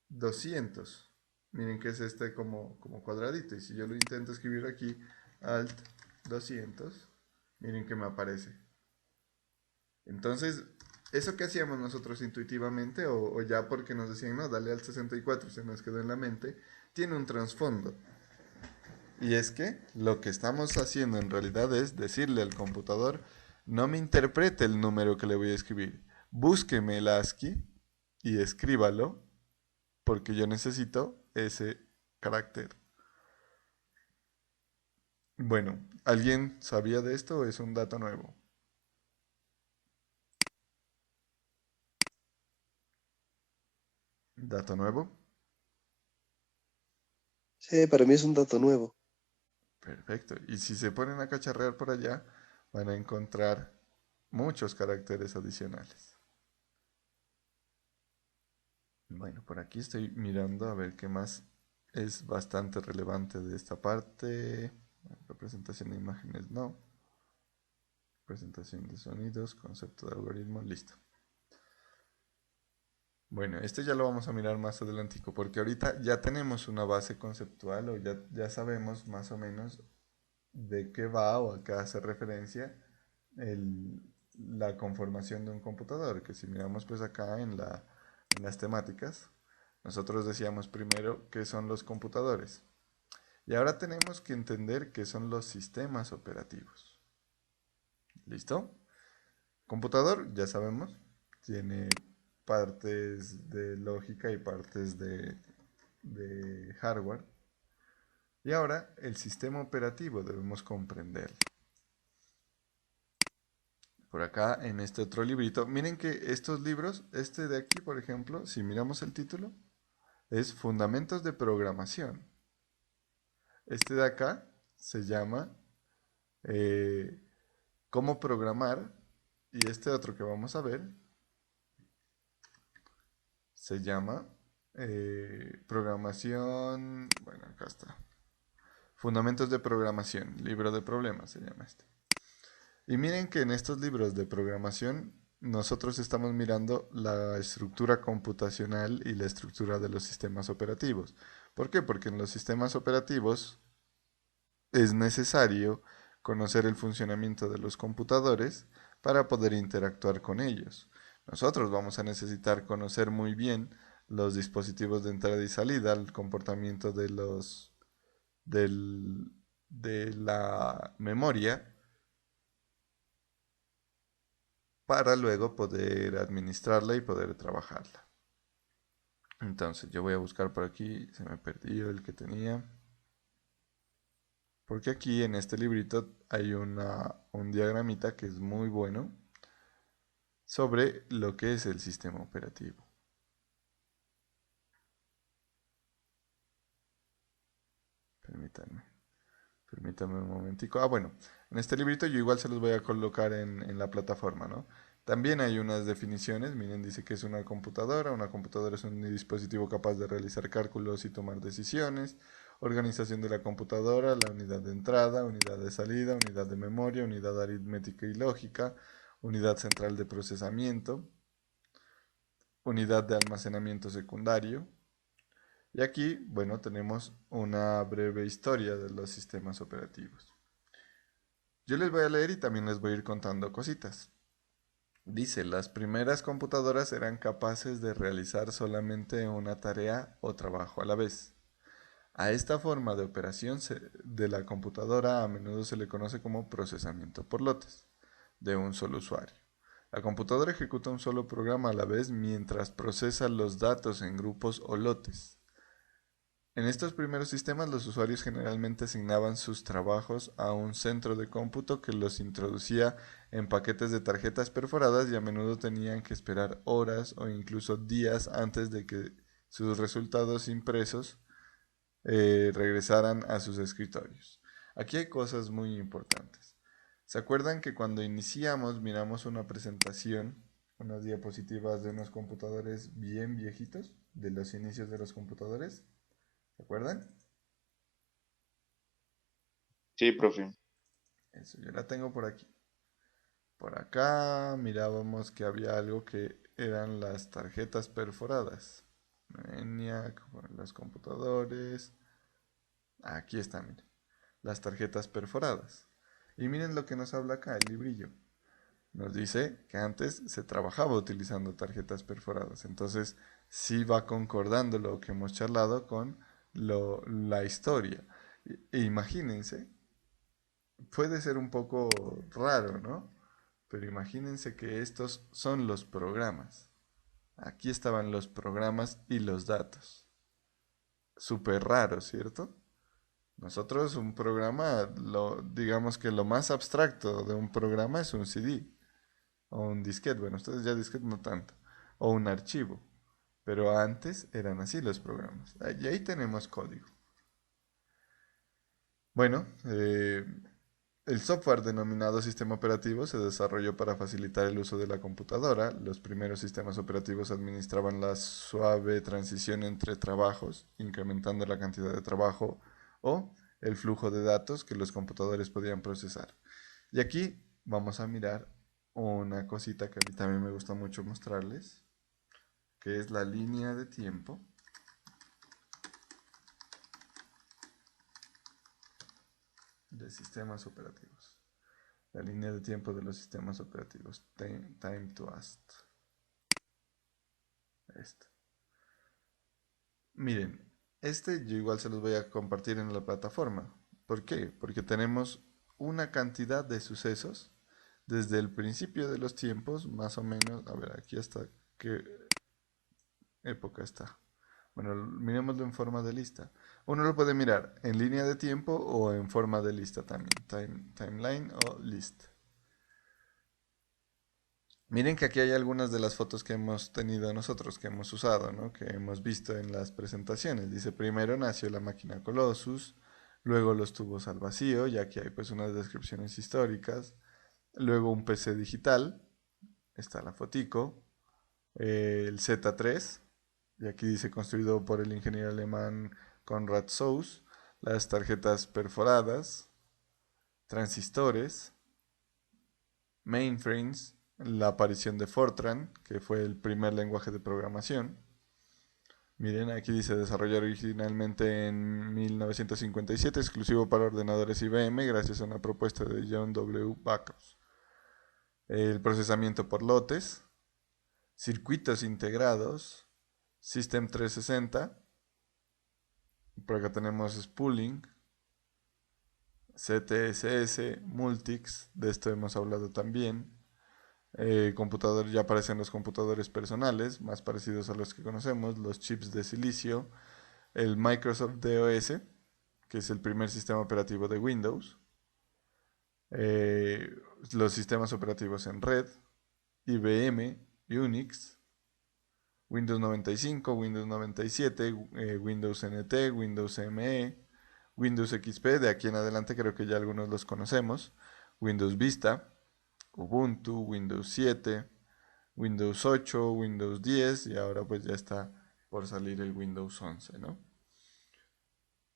200. Miren que es este como cuadradito. Y si yo lo intento escribir aquí, alt 200, Miren que me aparece. Entonces, eso que hacíamos nosotros intuitivamente o ya porque nos decían, no, dale al 64, se nos quedó en la mente, tiene un trasfondo. Y es que lo que estamos haciendo en realidad es decirle al computador, no me interprete el número que le voy a escribir, búsqueme el ASCII y escríbalo porque yo necesito ese carácter. Bueno, ¿alguien sabía de esto o es un dato nuevo? ¿Dato nuevo? Sí, para mí es un dato nuevo. Perfecto. Y si se ponen a cacharrear por allá, van a encontrar muchos caracteres adicionales. Bueno, por aquí estoy mirando a ver qué más es bastante relevante de esta parte. Representación de imágenes, no. Presentación de sonidos, concepto de algoritmo, listo. Bueno, este ya lo vamos a mirar más adelantico porque ahorita ya tenemos una base conceptual o ya sabemos más o menos de qué va o a qué hace referencia la conformación de un computador, que si miramos pues acá en las temáticas, nosotros decíamos primero qué son los computadores. Y ahora tenemos que entender qué son los sistemas operativos. ¿Listo? Computador, ya sabemos, tiene partes de lógica y partes de hardware. Y ahora el sistema operativo debemos comprenderlo. Por acá en este otro librito, miren que estos libros, este de aquí por ejemplo, si miramos el título, es Fundamentos de Programación. Este de acá se llama Cómo programar y este otro que vamos a ver se llama Programación, bueno acá está, Fundamentos de Programación, libro de problemas se llama este. Y miren que en estos libros de programación nosotros estamos mirando la estructura computacional y la estructura de los sistemas operativos. ¿Por qué? Porque en los sistemas operativos es necesario conocer el funcionamiento de los computadores para poder interactuar con ellos. Nosotros vamos a necesitar conocer muy bien los dispositivos de entrada y salida, el comportamiento de la memoria, para luego poder administrarla y poder trabajarla. Entonces yo voy a buscar por aquí, se me perdió el que tenía. Porque aquí en este librito hay un diagramita que es muy bueno sobre lo que es el sistema operativo. Permítanme un momentico. Ah, bueno, en este librito yo igual se los voy a colocar en la plataforma, ¿no? También hay unas definiciones, miren, dice que es una computadora es un dispositivo capaz de realizar cálculos y tomar decisiones, organización de la computadora, la unidad de entrada, unidad de salida, unidad de memoria, unidad aritmética y lógica, unidad central de procesamiento, unidad de almacenamiento secundario. Y aquí, bueno, tenemos una breve historia de los sistemas operativos. Yo les voy a leer y también les voy a ir contando cositas. Dice, las primeras computadoras eran capaces de realizar solamente una tarea o trabajo a la vez. A esta forma de operación de la computadora a menudo se le conoce como procesamiento por lotes, de un solo usuario. La computadora ejecuta un solo programa a la vez mientras procesa los datos en grupos o lotes. En estos primeros sistemas, los usuarios generalmente asignaban sus trabajos a un centro de cómputo que los introducía en paquetes de tarjetas perforadas y a menudo tenían que esperar horas o incluso días antes de que sus resultados impresos regresaran a sus escritorios. Aquí hay cosas muy importantes. ¿Se acuerdan que cuando iniciamos miramos una presentación, unas diapositivas de unos computadores bien viejitos, de los inicios de los computadores? ¿Se acuerdan? Sí, profe. Eso, yo la tengo por aquí. Por acá mirábamos que había algo que eran las tarjetas perforadas. ENIAC, los computadores. Aquí están, miren. Las tarjetas perforadas. Y miren lo que nos habla acá el librillo. Nos dice que antes se trabajaba utilizando tarjetas perforadas. Entonces, sí va concordando lo que hemos charlado con la historia. Imagínense, puede ser un poco raro, ¿no? Pero imagínense que estos son los programas. Aquí estaban los programas y los datos. Súper raro, ¿cierto? Nosotros un programa, digamos que lo más abstracto de un programa es un CD o un disquete. Bueno, ustedes ya disquete no tanto. O un archivo. Pero antes eran así los programas. Y ahí tenemos código. Bueno, el software denominado sistema operativo se desarrolló para facilitar el uso de la computadora. Los primeros sistemas operativos administraban la suave transición entre trabajos, incrementando la cantidad de trabajo o el flujo de datos que los computadores podían procesar. Y aquí vamos a mirar una cosita que a mí también me gusta mucho mostrarles, que es la línea de tiempo de sistemas operativos. La línea de tiempo de los sistemas operativos. Time to ask. Esto. Miren, yo igual se los voy a compartir en la plataforma. ¿Por qué? Porque tenemos una cantidad de sucesos desde el principio de los tiempos, más o menos. A ver, aquí hasta qué época está. Bueno, miremoslo en forma de lista. Uno lo puede mirar en línea de tiempo o en forma de lista también. Timeline o list. Miren que aquí hay algunas de las fotos que hemos tenido nosotros, que hemos usado, ¿no? Que hemos visto en las presentaciones. Dice, primero nació la máquina Colossus, luego los tubos al vacío, y aquí hay pues unas descripciones históricas. Luego un PC digital, está la fotico. El Z3, y aquí dice construido por el ingeniero alemán Konrad Zuse. Las tarjetas perforadas, transistores, mainframes, la aparición de Fortran, que fue el primer lenguaje de programación. Miren, aquí dice desarrollado originalmente en 1957, exclusivo para ordenadores IBM, gracias a una propuesta de John W. Backus. El procesamiento por lotes, circuitos integrados, System 360. Por acá tenemos spooling, CTSS, Multics, de esto hemos hablado también. Computadores, ya aparecen los computadores personales, más parecidos a los que conocemos, los chips de silicio, el Microsoft DOS, que es el primer sistema operativo de Windows, los sistemas operativos en red, IBM, Unix, Windows 95, Windows 97, Windows NT, Windows ME, Windows XP, de aquí en adelante creo que ya algunos los conocemos, Windows Vista, Ubuntu, Windows 7, Windows 8, Windows 10 y ahora pues ya está por salir el Windows 11, ¿no?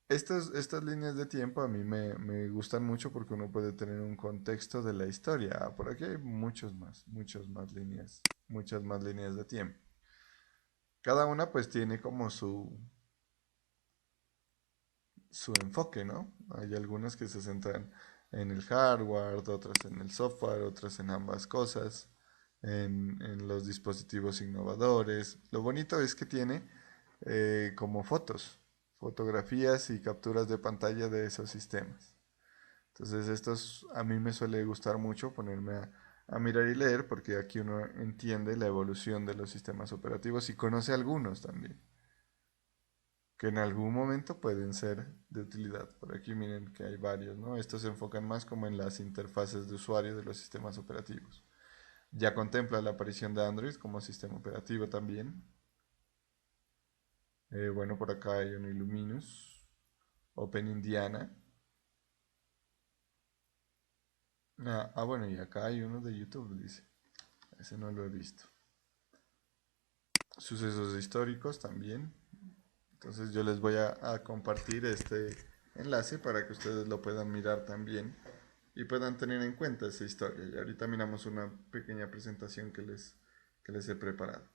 Estas líneas de tiempo a mí me gustan mucho porque uno puede tener un contexto de la historia. Por aquí hay muchas más líneas de tiempo. Cada una pues tiene como su enfoque, ¿no? Hay algunas que se centran en el hardware, otras en el software, otras en ambas cosas, en los dispositivos innovadores. Lo bonito es que tiene como fotografías y capturas de pantalla de esos sistemas. Entonces estos a mí me suele gustar mucho ponerme a mirar y leer porque aquí uno entiende la evolución de los sistemas operativos y conoce algunos también que en algún momento pueden ser de utilidad. Por aquí miren que hay varios, ¿no? Estos se enfocan más como en las interfaces de usuario de los sistemas operativos. Ya contempla la aparición de Android como sistema operativo también. Bueno, por acá hay un Illuminus, Open Indiana. Bueno, y acá hay uno de YouTube, dice. Ese no lo he visto. Sucesos históricos también. Entonces yo les voy a compartir este enlace para que ustedes lo puedan mirar también y puedan tener en cuenta esa historia. Y ahorita miramos una pequeña presentación que les he preparado.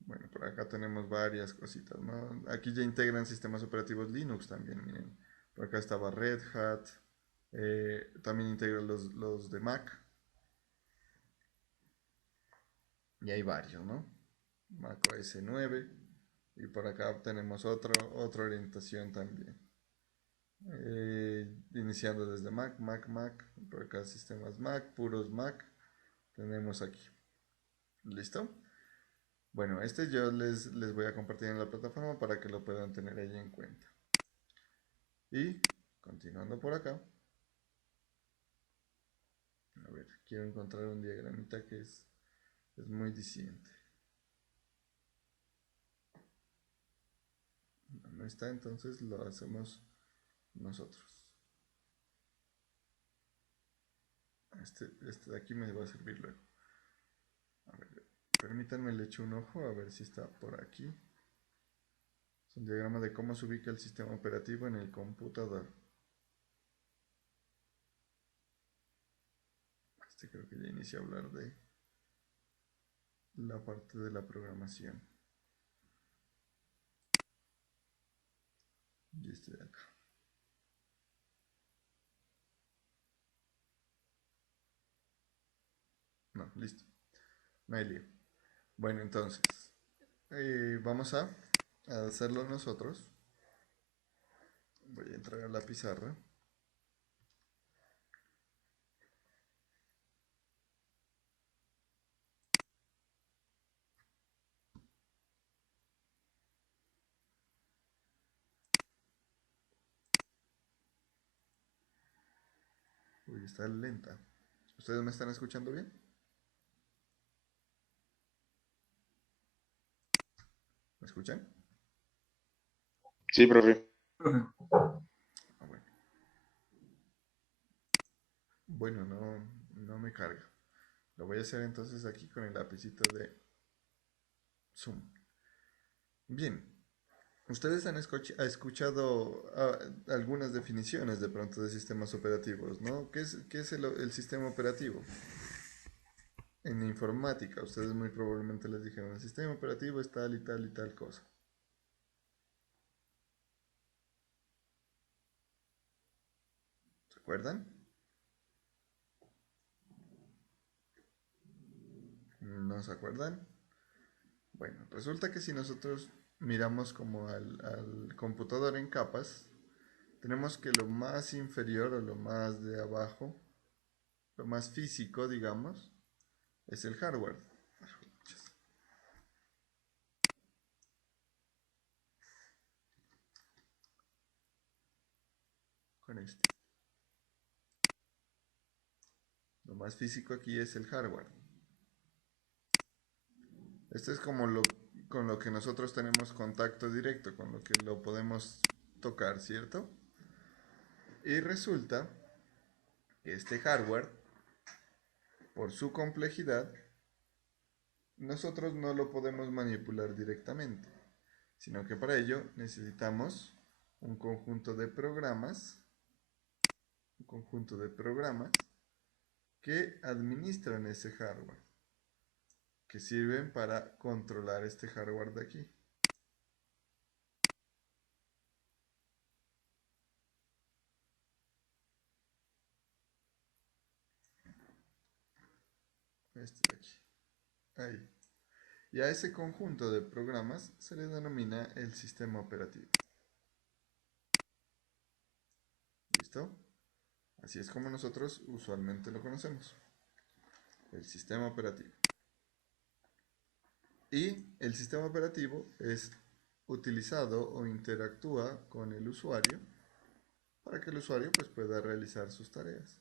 Bueno, por acá tenemos varias cositas, ¿no? Aquí ya integran sistemas operativos Linux también, miren. Por acá estaba Red Hat, También integra los de Mac. Y hay varios, ¿no? Mac OS 9. Y por acá tenemos otra orientación también. Iniciando desde Mac. Por acá sistemas Mac, puros Mac. Tenemos aquí. ¿Listo? Bueno, este yo les voy a compartir en la plataforma para que lo puedan tener ahí en cuenta. Y continuando por acá. A ver, quiero encontrar un diagramita que es muy diciente. No está, entonces lo hacemos nosotros. Este de aquí me va a servir luego. A ver, permítanme le echo un ojo a ver si está por aquí. Es un diagrama de cómo se ubica el sistema operativo en el computador. Este creo que ya inicia a hablar de la parte de la programación. Y este de acá. No, listo. No hay lío. Bueno, entonces, vamos a hacerlo nosotros. Voy a entrar a la pizarra. Uy, está lenta. ¿Ustedes me están escuchando bien? ¿Me escuchan? Sí, profe. Profe, Ah, bueno. Bueno, no me carga. Lo voy a hacer entonces aquí con el lapicito de Zoom. Bien. Ustedes han escuchado algunas definiciones de pronto de sistemas operativos, ¿no? ¿Qué es el sistema operativo? En informática, ustedes muy probablemente les dijeron, el sistema operativo es tal y tal y tal cosa. ¿Se acuerdan? ¿No se acuerdan? Bueno, resulta que si nosotros miramos como al computador en capas, tenemos que lo más inferior o lo más de abajo, lo más físico, digamos, es el hardware. Con este. Lo más físico aquí es el hardware. Este es como con lo que nosotros tenemos contacto directo, con lo que lo podemos tocar, ¿cierto? Y resulta que este hardware, por su complejidad, nosotros no lo podemos manipular directamente, sino que para ello necesitamos un conjunto de programas, que administran ese hardware, que sirven para controlar este hardware de aquí. Este de aquí. Ahí. Y a ese conjunto de programas se le denomina el sistema operativo. ¿Listo? Así es como nosotros usualmente lo conocemos. El sistema operativo. Y el sistema operativo es utilizado o interactúa con el usuario para que el usuario pues, pueda realizar sus tareas.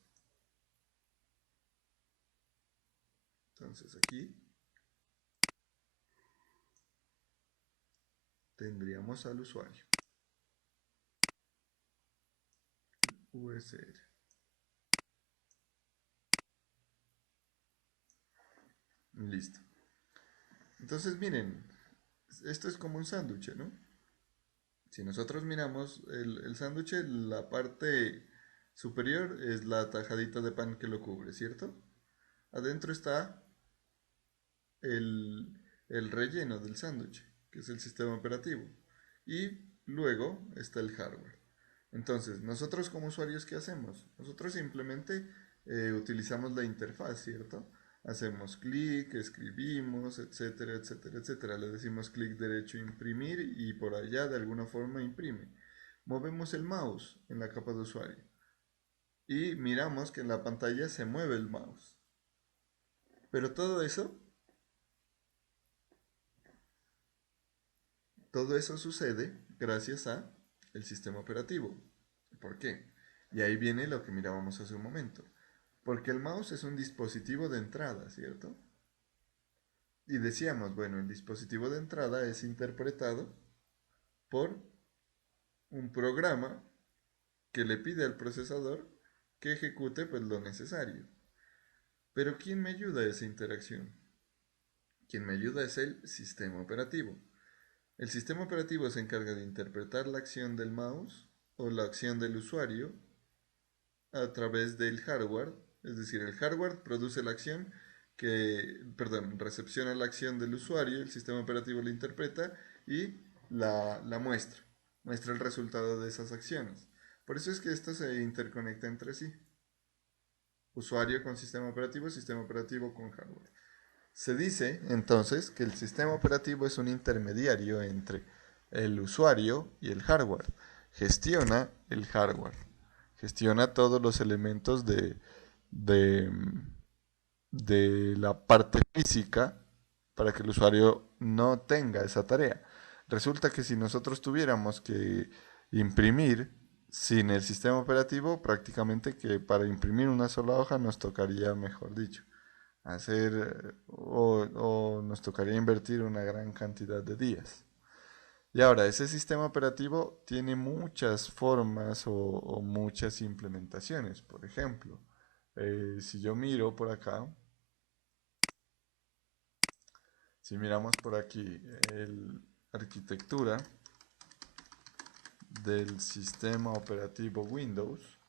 Entonces aquí tendríamos al usuario. USR. Listo. Entonces miren, esto es como un sándwich, ¿no? Si nosotros miramos el sándwich, la parte superior es la tajadita de pan que lo cubre, ¿cierto? Adentro está el relleno del sándwich, que es el sistema operativo. Y luego está el hardware. Entonces, nosotros como usuarios, ¿qué hacemos? Nosotros simplemente utilizamos la interfaz, ¿cierto? Hacemos clic, escribimos, etcétera, etcétera, etcétera. Le decimos clic derecho, imprimir y por allá de alguna forma imprime. Movemos el mouse en la capa de usuario y miramos que en la pantalla se mueve el mouse. Pero todo eso sucede gracias a el sistema operativo. ¿Por qué? Y ahí viene lo que mirábamos hace un momento. Porque el mouse es un dispositivo de entrada, ¿cierto? Y decíamos, bueno, el dispositivo de entrada es interpretado por un programa que le pide al procesador que ejecute pues lo necesario. Pero ¿quién me ayuda a esa interacción? Quien me ayuda es el sistema operativo. El sistema operativo se encarga de interpretar la acción del mouse o la acción del usuario a través del hardware, es decir, el hardware produce la acción recepciona la acción del usuario, el sistema operativo la interpreta y la muestra el resultado de esas acciones. Por eso es que esto se interconecta entre sí. Usuario con sistema operativo con hardware. Se dice entonces que el sistema operativo es un intermediario entre el usuario y el hardware. Gestiona el hardware. Gestiona todos los elementos de la parte física para que el usuario no tenga esa tarea. Resulta que si nosotros tuviéramos que imprimir sin el sistema operativo, prácticamente que para imprimir una sola hoja nos tocaría, mejor dicho, hacer o nos tocaría invertir una gran cantidad de días. Y ahora, ese sistema operativo tiene muchas formas o muchas implementaciones. Por ejemplo, si yo miro por acá, si miramos por aquí la arquitectura del sistema operativo Windows,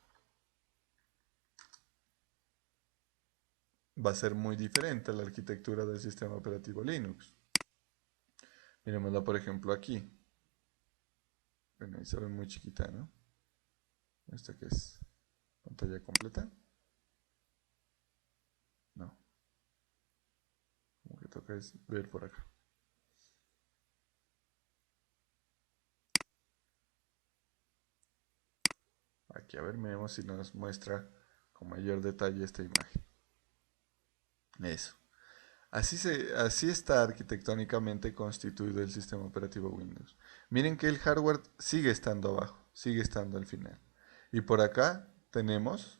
va a ser muy diferente a la arquitectura del sistema operativo Linux. Miremosla por ejemplo aquí. Bueno, ahí se ve muy chiquita, ¿no? ¿Esta que es? ¿Pantalla completa? No. Como que toca es ver por acá. Aquí a ver, miremos si nos muestra con mayor detalle esta imagen. Eso. Así está arquitectónicamente constituido el sistema operativo Windows. Miren que el hardware sigue estando abajo, sigue estando al final. Y por acá tenemos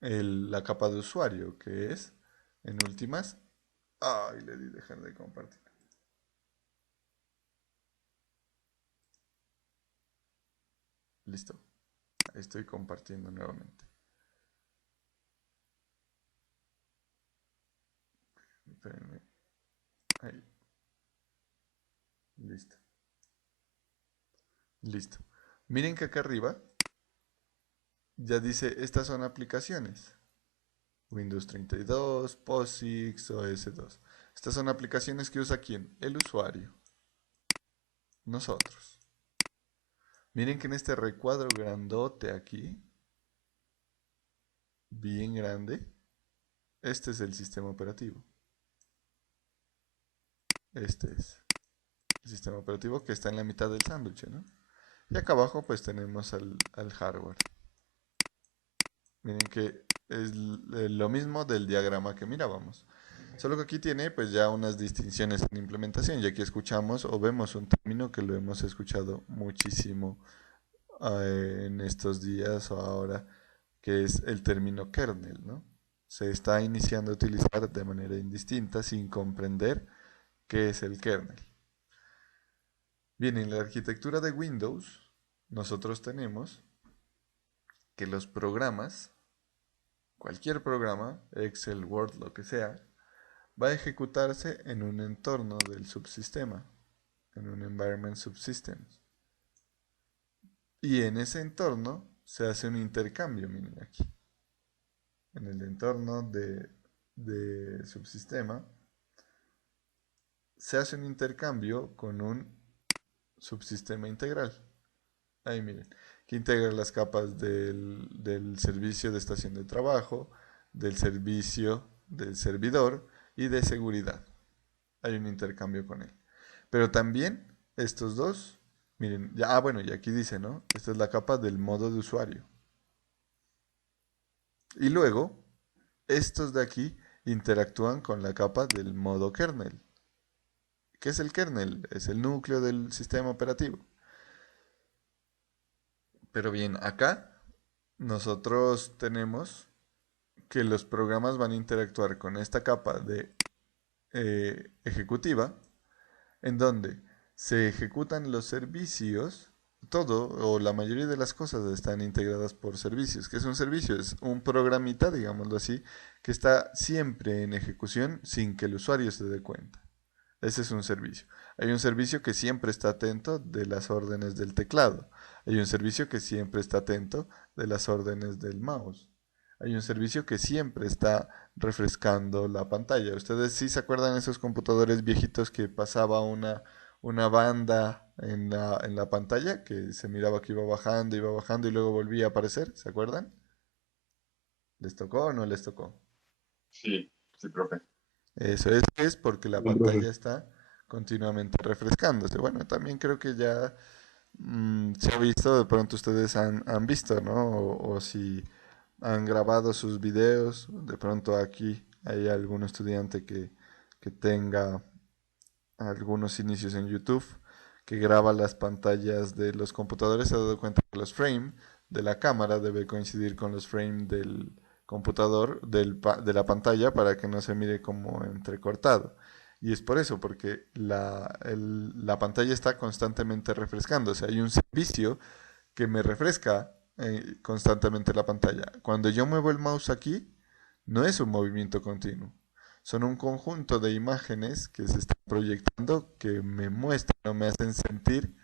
la capa de usuario, que es, en últimas, ay, le di dejar de compartir. Listo, ahí estoy compartiendo nuevamente. Espérenme. Ahí. Listo. Listo. Miren que acá arriba ya dice, estas son aplicaciones. Windows 32, POSIX, OS2. Estas son aplicaciones que usa ¿quién? El usuario. Nosotros. Miren que en este recuadro grandote aquí, bien grande, este es el sistema operativo. Este es el sistema operativo que está en la mitad del sándwich, ¿no? Y acá abajo pues tenemos al hardware. Miren que es lo mismo del diagrama que mirábamos. Solo que aquí tiene pues ya unas distinciones en implementación, y aquí escuchamos o vemos un término que lo hemos escuchado muchísimo en estos días o ahora, que es el término kernel, ¿no? Se está iniciando a utilizar de manera indistinta sin comprender qué es el kernel. Bien, en la arquitectura de Windows nosotros tenemos que los programas, cualquier programa, Excel, Word, lo que sea, va a ejecutarse en un entorno del subsistema, en un environment subsystems. Y en ese entorno se hace un intercambio, miren aquí. En el entorno de subsistema se hace un intercambio con un subsistema integral. Ahí miren. que integra las capas del servicio de estación de trabajo, del servicio del servidor y de seguridad. Hay un intercambio con él. Pero también estos dos, miren, ya, bueno, y aquí dice, ¿no? Esta es la capa del modo de usuario. Y luego, estos de aquí interactúan con la capa del modo kernel. ¿Qué es el kernel? Es el núcleo del sistema operativo. Pero bien, acá nosotros tenemos que los programas van a interactuar con esta capa de ejecutiva, en donde se ejecutan los servicios, todo o la mayoría de las cosas están integradas por servicios. ¿Qué es un servicio? Es un programita, digámoslo así, que está siempre en ejecución sin que el usuario se dé cuenta. Ese es un servicio. Hay un servicio que siempre está atento de las órdenes del teclado. Hay un servicio que siempre está atento de las órdenes del mouse. Hay un servicio que siempre está refrescando la pantalla. ¿Ustedes sí se acuerdan de esos computadores viejitos que pasaba una banda en la pantalla? Que se miraba que iba bajando y luego volvía a aparecer. ¿Se acuerdan? ¿Les tocó o no les tocó? Sí, sí, profe. Eso es porque la Sí, profe. pantalla está continuamente refrescándose. Bueno, también creo que ya se ha visto, de pronto ustedes han visto, ¿no? O si han grabado sus videos, de pronto aquí hay algún estudiante que tenga algunos inicios en YouTube, que graba las pantallas de los computadores, se ha dado cuenta que los frames de la cámara debe coincidir con los frames del computador, de la pantalla, para que no se mire como entrecortado. Y es por eso, porque la pantalla está constantemente refrescándose. Hay un servicio que me refresca constantemente la pantalla. Cuando yo muevo el mouse aquí, no es un movimiento continuo. Son un conjunto de imágenes que se están proyectando que me muestran o me hacen sentir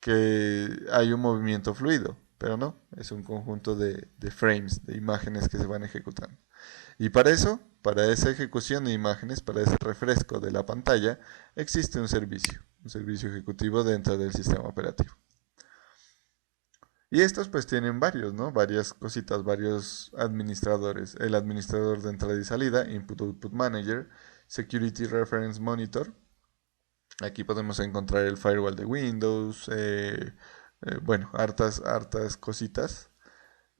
que hay un movimiento fluido, pero no, es un conjunto de frames, de imágenes que se van ejecutando. Y para eso, para esa ejecución de imágenes, para ese refresco de la pantalla, existe un servicio ejecutivo dentro del sistema operativo. Y estos pues tienen varios, ¿no? Varias cositas, varios administradores. El administrador de entrada y salida, Input-Output Manager, Security Reference Monitor. Aquí podemos encontrar el firewall de Windows, bueno, hartas cositas.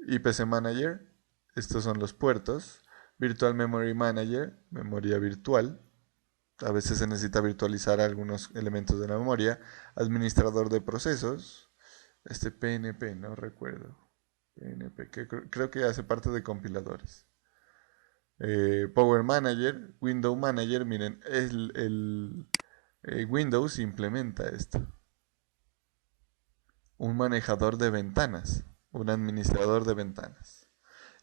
IPC Manager, estos son los puertos. Virtual Memory Manager, memoria virtual. A veces se necesita virtualizar algunos elementos de la memoria. Administrador de procesos. Este PNP, no recuerdo. PNP, que creo que hace parte de compiladores. Power Manager, Window Manager, miren, Windows implementa esto. Un manejador de ventanas, un administrador de ventanas.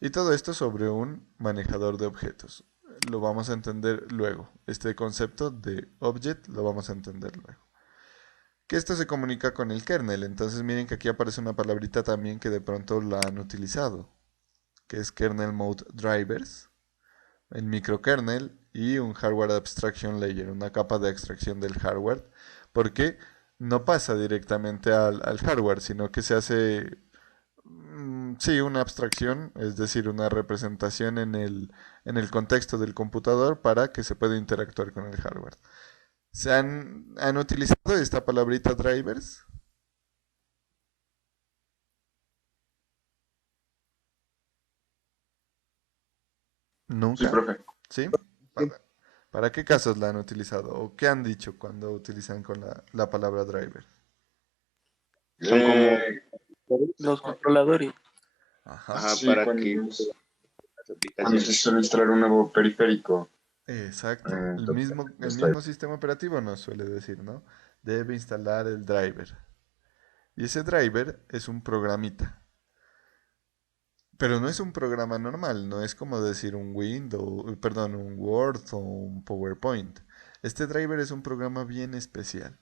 Y todo esto sobre un manejador de objetos. Lo vamos a entender luego. Este concepto de object lo vamos a entender luego. Que esto se comunica con el kernel. Entonces miren que aquí aparece una palabrita también que de pronto la han utilizado, que es kernel mode drivers, el microkernel y un hardware abstraction layer, una capa de extracción del hardware, porque no pasa directamente al hardware, sino que se hace sí, una abstracción, es decir, una representación en el contexto del computador para que se pueda interactuar con el hardware. ¿Se han utilizado esta palabrita drivers? Nunca. Sí, profe. ¿Sí? ¿Para qué casos la han utilizado? ¿O qué han dicho cuando utilizan con la palabra driver? Son como, Los controladores. Ajá. Sí, para cuando, que las cuando se aplicaciones. suele instalar un nuevo periférico. Exacto. El Entonces, mismo sistema operativo nos suele decir, ¿no? Debe instalar el driver. Y ese driver es un programita. Pero no es un programa normal, no es como decir un Windows, perdón, un Word o un PowerPoint. Este driver es un programa bien especial.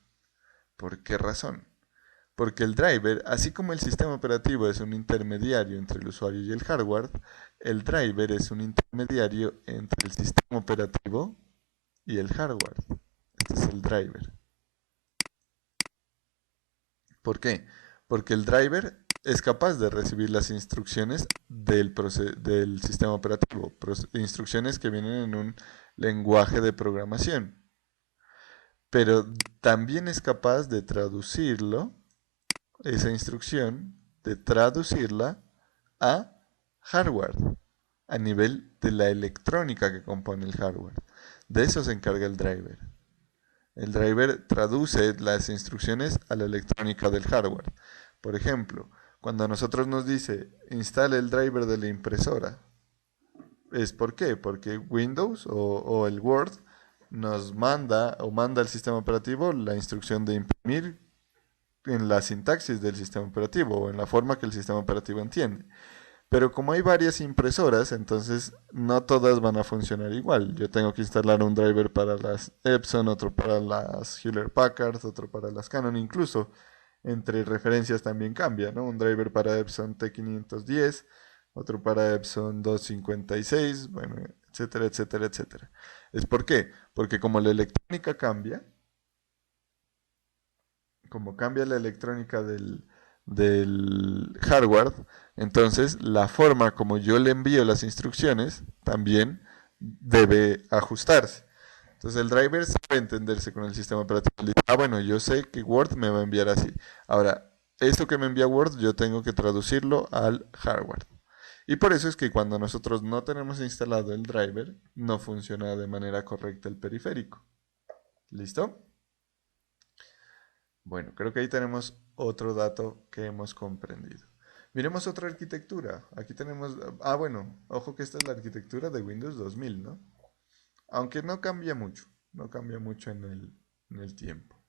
¿Por qué razón? Porque el driver, así como el sistema operativo es un intermediario entre el usuario y el hardware, el driver es un intermediario entre el sistema operativo y el hardware. Este es el driver. ¿Por qué? Porque el driver es capaz de recibir las instrucciones del sistema operativo, instrucciones que vienen en un lenguaje de programación. Pero también es capaz de traducirlo, esa instrucción, de traducirla a hardware, a nivel de la electrónica que compone el hardware. De eso se encarga el driver. El driver traduce las instrucciones a la electrónica del hardware. Por ejemplo, cuando a nosotros nos dice instale el driver de la impresora, ¿es por qué? Porque Windows o el Word nos manda o manda al sistema operativo la instrucción de imprimir en la sintaxis del sistema operativo o en la forma que el sistema operativo entiende. Pero como hay varias impresoras, entonces no todas van a funcionar igual. Yo tengo que instalar un driver para las Epson, otro para las Hewlett Packard, otro para las Canon, incluso entre referencias también cambia, ¿no? Un driver para Epson T510, otro para Epson 256, bueno, etcétera, etcétera, etcétera. ¿Es por qué? Porque como la electrónica cambia, como cambia la electrónica del hardware, entonces la forma como yo le envío las instrucciones también debe ajustarse. Entonces el driver sabe entenderse con el sistema operativo. Le dice, bueno, yo sé que Word me va a enviar así. Ahora, esto que me envía Word yo tengo que traducirlo al hardware. Y por eso es que cuando nosotros no tenemos instalado el driver, no funciona de manera correcta el periférico. ¿Listo? Bueno, creo que ahí tenemos otro dato que hemos comprendido. Miremos otra arquitectura. Aquí tenemos, bueno, ojo que esta es la arquitectura de Windows 2000, ¿no? Aunque no cambia mucho, no cambia mucho en el tiempo.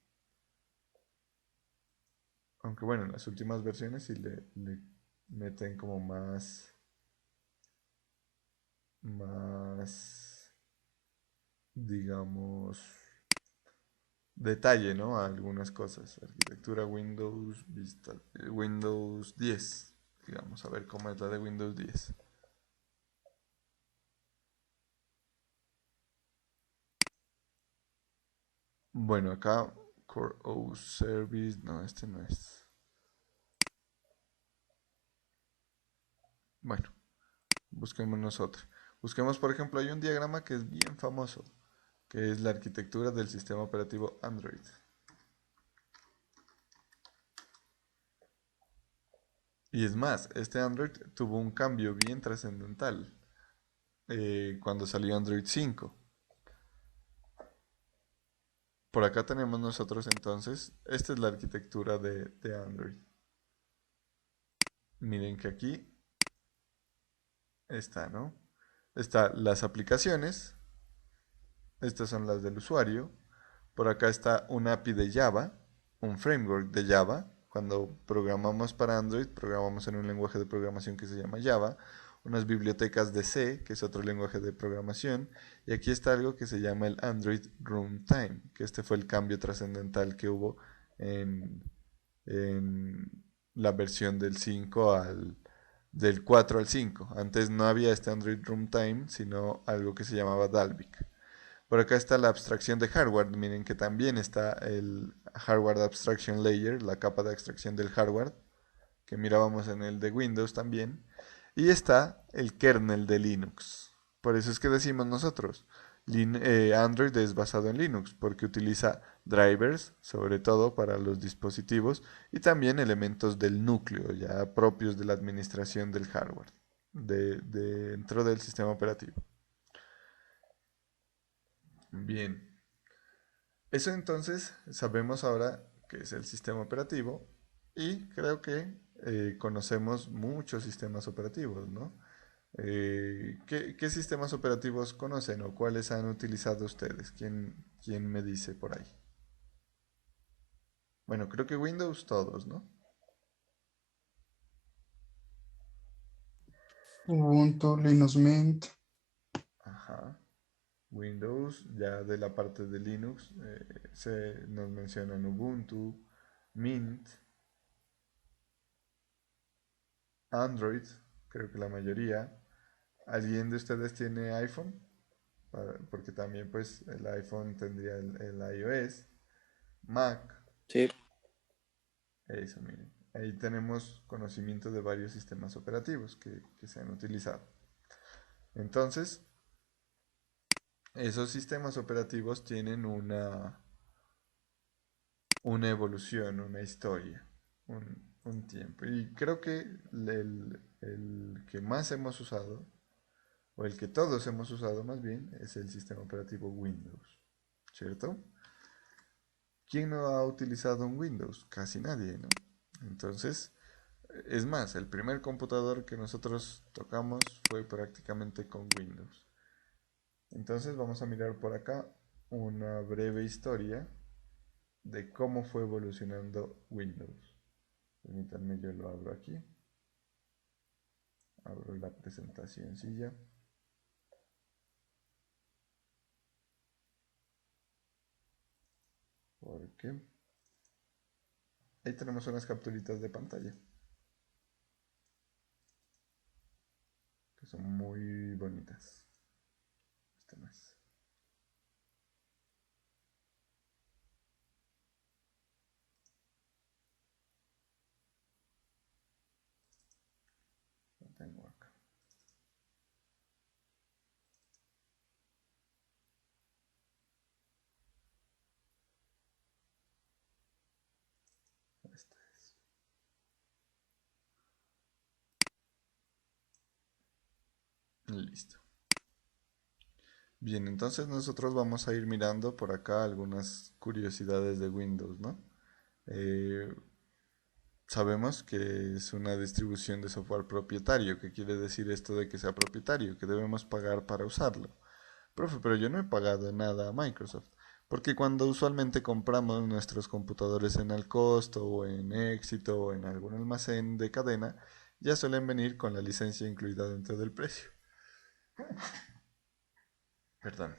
Aunque bueno, en las últimas versiones sí le meten como más, digamos, detalle, ¿no? A algunas cosas. Arquitectura Windows Vista, Windows 10. Digamos, a ver cómo es la de Windows 10. Bueno, acá Core OS Service, no, este no es. Bueno, busquémonos otra. Busquemos, por ejemplo, hay un diagrama que es bien famoso, que es la arquitectura del sistema operativo Android. Y es más, este Android tuvo un cambio bien trascendental cuando salió Android 5. Por acá tenemos nosotros entonces, esta es la arquitectura de Android. Miren que aquí está, ¿no? Están las aplicaciones, estas son las del usuario. Por acá está un API de Java, un framework de Java. Cuando programamos para Android, programamos en un lenguaje de programación que se llama Java, unas bibliotecas de C, que es otro lenguaje de programación, y aquí está algo que se llama el Android Runtime, que este fue el cambio trascendental que hubo en la versión del 4 al 5. Antes no había este Android Runtime, sino algo que se llamaba Dalvik. Por acá está la abstracción de hardware. Miren que también está el Hardware Abstraction Layer, la capa de abstracción del hardware, que mirábamos en el de Windows también. Y está el kernel de Linux. Por eso es que decimos nosotros, Android es basado en Linux, porque utiliza drivers, sobre todo para los dispositivos, y también elementos del núcleo, ya propios de la administración del hardware, dentro del sistema operativo. Bien, eso entonces sabemos ahora qué es el sistema operativo y creo que conocemos muchos sistemas operativos, ¿no? ¿Qué sistemas operativos conocen o cuáles han utilizado ustedes? ¿Quién me dice por ahí? Bueno, creo que Windows todos, ¿no? Ubuntu, Linux Mint, Ajá. Windows, ya de la parte de Linux, nos mencionan Ubuntu, Mint, Android, creo que la mayoría. ¿Alguien de ustedes tiene iPhone? Porque también pues el iPhone tendría el iOS, Mac, Sí. eso miren. ahí tenemos conocimiento de varios sistemas operativos que se han utilizado. Entonces, esos sistemas operativos tienen una evolución, una historia, un tiempo. Y creo que el que más hemos usado, o el que todos hemos usado más bien, es el sistema operativo Windows, ¿cierto? ¿Quién no ha utilizado un Windows? Casi nadie, ¿no? Entonces, es más, el primer computador que nosotros tocamos fue prácticamente con Windows. Entonces vamos a mirar por acá una breve historia de cómo fue evolucionando Windows. Permítanme, yo lo abro aquí. Abro la presentacióncilla. Porque ahí tenemos unas capturitas de pantalla que son muy bonitas. Este no es. Lo tengo acá. Este es. Listo. Bien, entonces nosotros vamos a ir mirando por acá algunas curiosidades de Windows, ¿no? Sabemos que es una distribución de software propietario. ¿Qué quiere decir esto de que sea propietario? Que debemos pagar para usarlo. Profe, pero yo no he pagado nada a Microsoft. Porque cuando usualmente compramos nuestros computadores en Alcosto o en Éxito o en algún almacén de cadena, ya suelen venir con la licencia incluida dentro del precio. Perdón.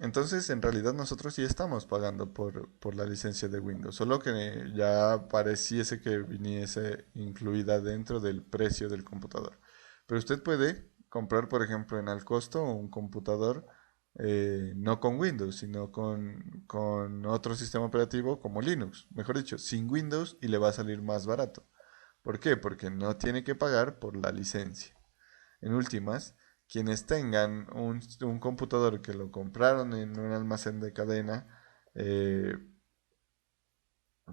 Entonces, en realidad nosotros sí estamos pagando por la licencia de Windows, solo que ya pareciese que viniese incluida dentro del precio del computador. Pero usted puede comprar, por ejemplo, en Alcosto un computador no con Windows, sino con otro sistema operativo como Linux, mejor dicho, sin Windows y le va a salir más barato. ¿Por qué? Porque no tiene que pagar por la licencia. En últimas, quienes tengan un computador que lo compraron en un almacén de cadena eh,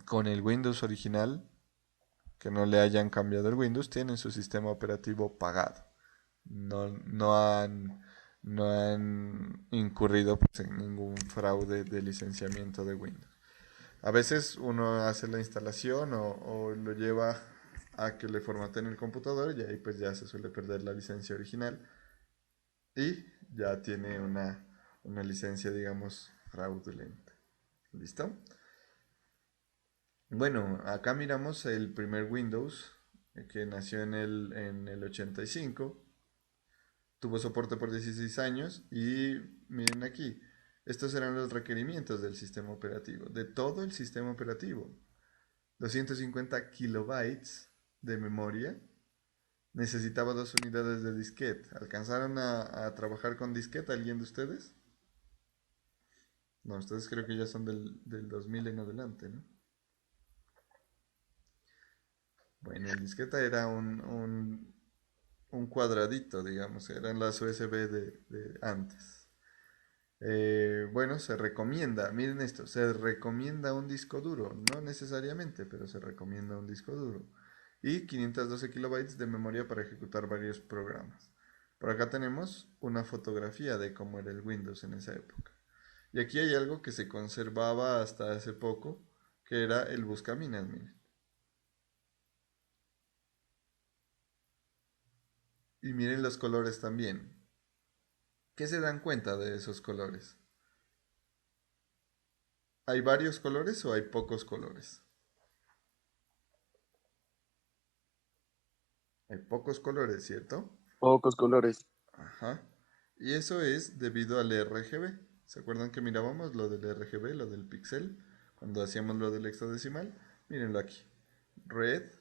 con el Windows original, que no le hayan cambiado el Windows, tienen su sistema operativo pagado. No han incurrido pues, en ningún fraude de licenciamiento de Windows. A veces uno hace la instalación o lo lleva a que le formaten el computador y ahí pues ya se suele perder la licencia original y ya tiene una licencia, digamos, fraudulenta. ¿Listo? Bueno, acá miramos el primer Windows que nació en el 85. Tuvo soporte por 16 años y miren aquí, estos eran los requerimientos del sistema operativo, de todo el sistema operativo. 250 kilobytes de memoria, necesitaba 2 unidades de disquete. ¿Alcanzaron a trabajar con disquete alguien de ustedes? No, ustedes creo que ya son del 2000 en adelante, ¿no? Bueno, el disquete era un cuadradito, digamos, eran las USB de antes. Bueno, se recomienda, miren esto, se recomienda un disco duro, no necesariamente, pero se recomienda un disco duro. Y 512 kilobytes de memoria para ejecutar varios programas. Por acá tenemos una fotografía de cómo era el Windows en esa época. Y aquí hay algo que se conservaba hasta hace poco, que era el buscaminas, miren. Y miren los colores también. ¿Qué se dan cuenta de esos colores? ¿Hay varios colores o hay pocos colores? Hay pocos colores, ¿cierto? Pocos colores. Ajá. Y eso es debido al RGB. ¿Se acuerdan que mirábamos lo del RGB, lo del píxel? Cuando hacíamos lo del hexadecimal. Mírenlo aquí. Red,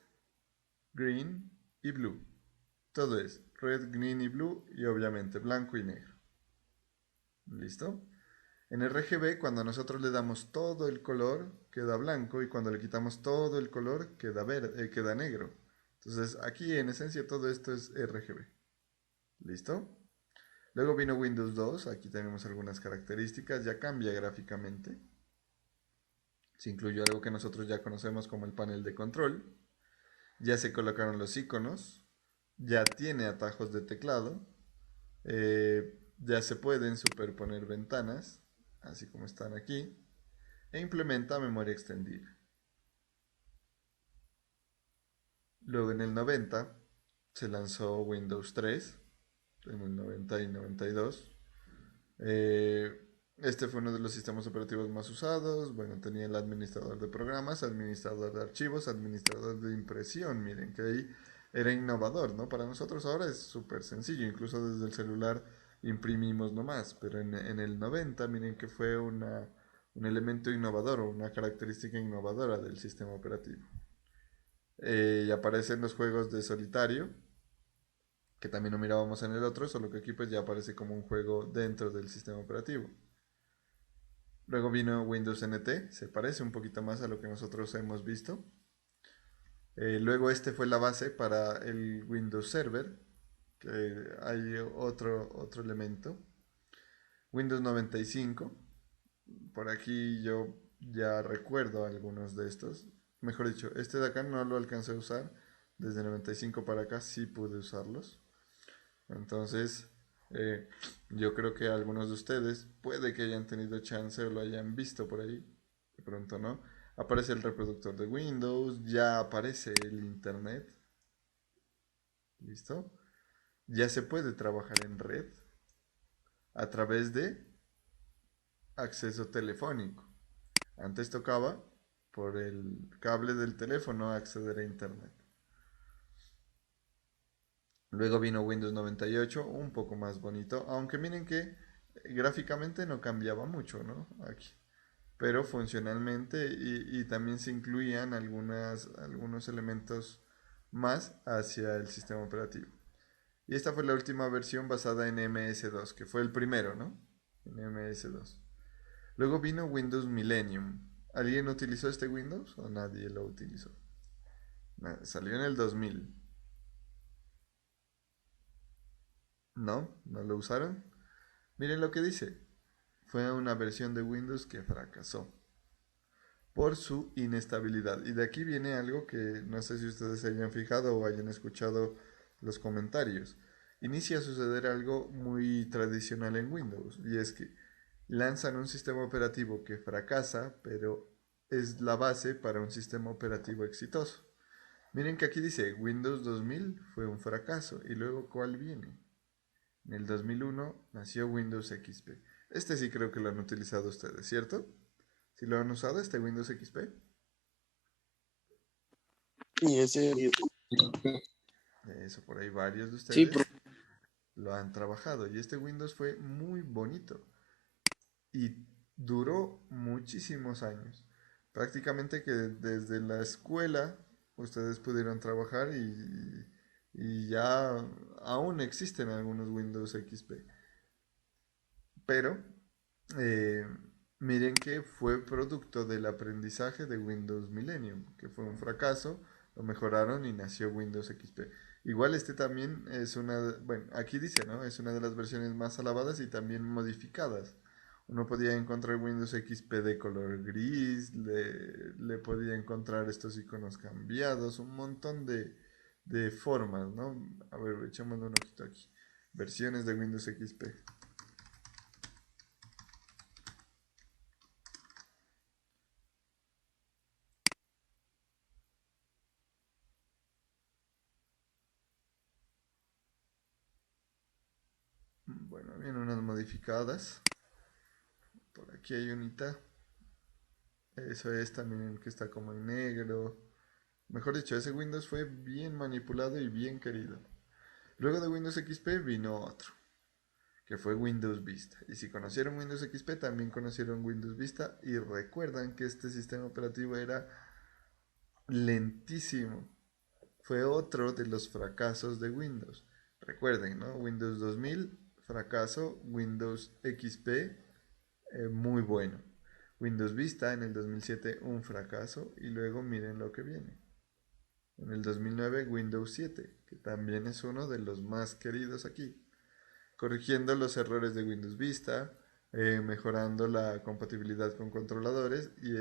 green y blue. Todo es red, green y blue y obviamente blanco y negro. ¿Listo? En RGB, cuando nosotros le damos todo el color, queda blanco, y cuando le quitamos todo el color, queda verde, queda negro. Entonces, aquí en esencia todo esto es RGB. ¿Listo? Luego vino Windows 2, aquí tenemos algunas características, ya cambia gráficamente. Se incluyó algo que nosotros ya conocemos como el panel de control. Ya se colocaron los iconos, ya tiene atajos de teclado, ya se pueden superponer ventanas, así como están aquí, e implementa memoria extendida. Luego en el 90 se lanzó Windows 3, en el 90 y 92. Este fue uno de los sistemas operativos más usados. Bueno, tenía el administrador de programas, administrador de archivos, administrador de impresión. Miren que ahí era innovador, ¿no? Para nosotros ahora es súper sencillo, incluso desde el celular imprimimos nomás, pero en el 90 miren que fue un elemento innovador o una característica innovadora del sistema operativo. Y aparecen los juegos de solitario, que también lo mirábamos en el otro, solo que aquí pues ya aparece como un juego dentro del sistema operativo. Luego vino Windows NT, se parece un poquito más a lo que nosotros hemos visto. Luego este fue la base para el Windows Server, que hay otro elemento. Windows 95, por aquí yo ya recuerdo algunos de estos. Mejor dicho, este de acá no lo alcancé a usar, desde 95 para acá sí pude usarlos. Entonces, yo creo que algunos de ustedes puede que hayan tenido chance o lo hayan visto por ahí, de pronto no. Aparece el reproductor de Windows, ya aparece el internet. ¿Listo? Ya se puede trabajar en red a través de acceso telefónico. Antes tocaba por el cable del teléfono acceder a internet. Luego vino Windows 98, un poco más bonito, aunque miren que gráficamente no cambiaba mucho, ¿no? Aquí. Pero funcionalmente y también se incluían algunos elementos más hacia el sistema operativo. Y esta fue la última versión basada en MS2, que fue el primero, ¿no? En MS2. Luego vino Windows Millennium. ¿Alguien utilizó este Windows o nadie lo utilizó? Salió en el 2000. ¿No? ¿No lo usaron? Miren lo que dice. Fue una versión de Windows que fracasó por su inestabilidad. Y de aquí viene algo que no sé si ustedes se hayan fijado o hayan escuchado los comentarios. Inicia a suceder algo muy tradicional en Windows, y es que lanzan un sistema operativo que fracasa, pero es la base para un sistema operativo exitoso. Miren que aquí dice Windows 2000 fue un fracaso, y luego ¿cuál viene? En el 2001 nació Windows XP. Este sí creo que lo han utilizado ustedes, ¿cierto? ¿Sí lo han usado este Windows XP? Y ese, Eso, por ahí varios de sí, ustedes lo han trabajado. Y este Windows fue muy bonito y duró muchísimos años. Prácticamente que desde la escuela ustedes pudieron trabajar y ya aún existen algunos Windows XP. Pero miren que fue producto del aprendizaje de Windows Millennium, que fue un fracaso, lo mejoraron y nació Windows XP. Igual este también es bueno, aquí dice, ¿no? Es una de las versiones más alabadas y también modificadas. Uno podía encontrar Windows XP de color gris, le podía encontrar estos iconos cambiados, un montón de formas, ¿no? A ver, echémosle un ojito aquí. Versiones de Windows XP. Bueno, vienen unas modificadas. Por aquí hay unita. Eso es también el que está como en negro. Mejor dicho, ese Windows fue bien manipulado y bien querido. Luego de Windows XP vino otro, que fue Windows Vista. Y si conocieron Windows XP, también conocieron Windows Vista. Y recuerdan que este sistema operativo era lentísimo. Fue otro de los fracasos de Windows. Recuerden, ¿no? Windows 2000, fracaso. Windows XP, muy bueno. Windows Vista en el 2007 un fracaso y luego miren lo que viene. En el 2009 Windows 7, que también es uno de los más queridos aquí, corrigiendo los errores de Windows Vista, mejorando la compatibilidad con controladores y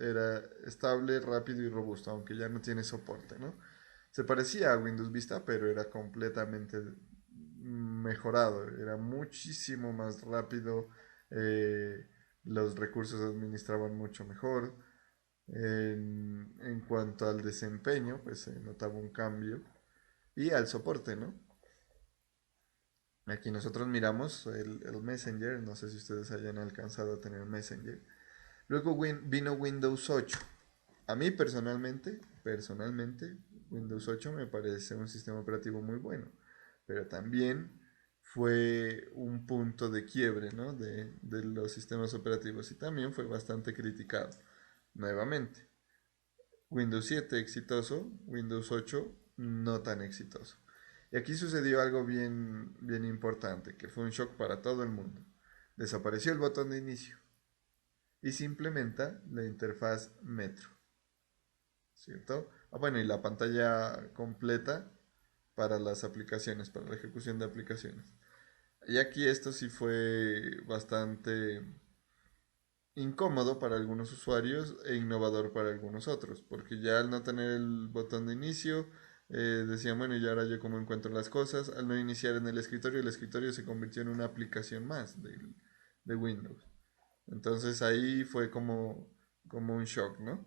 era estable, rápido y robusto, aunque ya no tiene soporte, ¿no? Se parecía a Windows Vista, pero era completamente mejorado, era muchísimo más rápido, los recursos se administraban mucho mejor. En cuanto al desempeño, pues se notaba un cambio y al soporte, ¿no? Aquí nosotros miramos el Messenger, no sé si ustedes hayan alcanzado a tener Messenger. Luego vino Windows 8. A mí personalmente, Windows 8 me parece un sistema operativo muy bueno, pero también fue un punto de quiebre, ¿no? de los sistemas operativos y también fue bastante criticado. Nuevamente, Windows 7 exitoso, Windows 8 no tan exitoso. Y aquí sucedió algo bien, bien importante, que fue un shock para todo el mundo. Desapareció el botón de inicio y se implementa la interfaz Metro, ¿cierto? Bueno, y la pantalla completa para las aplicaciones, para la ejecución de aplicaciones. Y aquí esto sí fue bastante incómodo para algunos usuarios e innovador para algunos otros, porque ya al no tener el botón de inicio, decían, bueno, y ahora yo cómo encuentro las cosas. Al no iniciar en el escritorio se convirtió en una aplicación más de Windows. Entonces ahí fue como un shock, ¿no?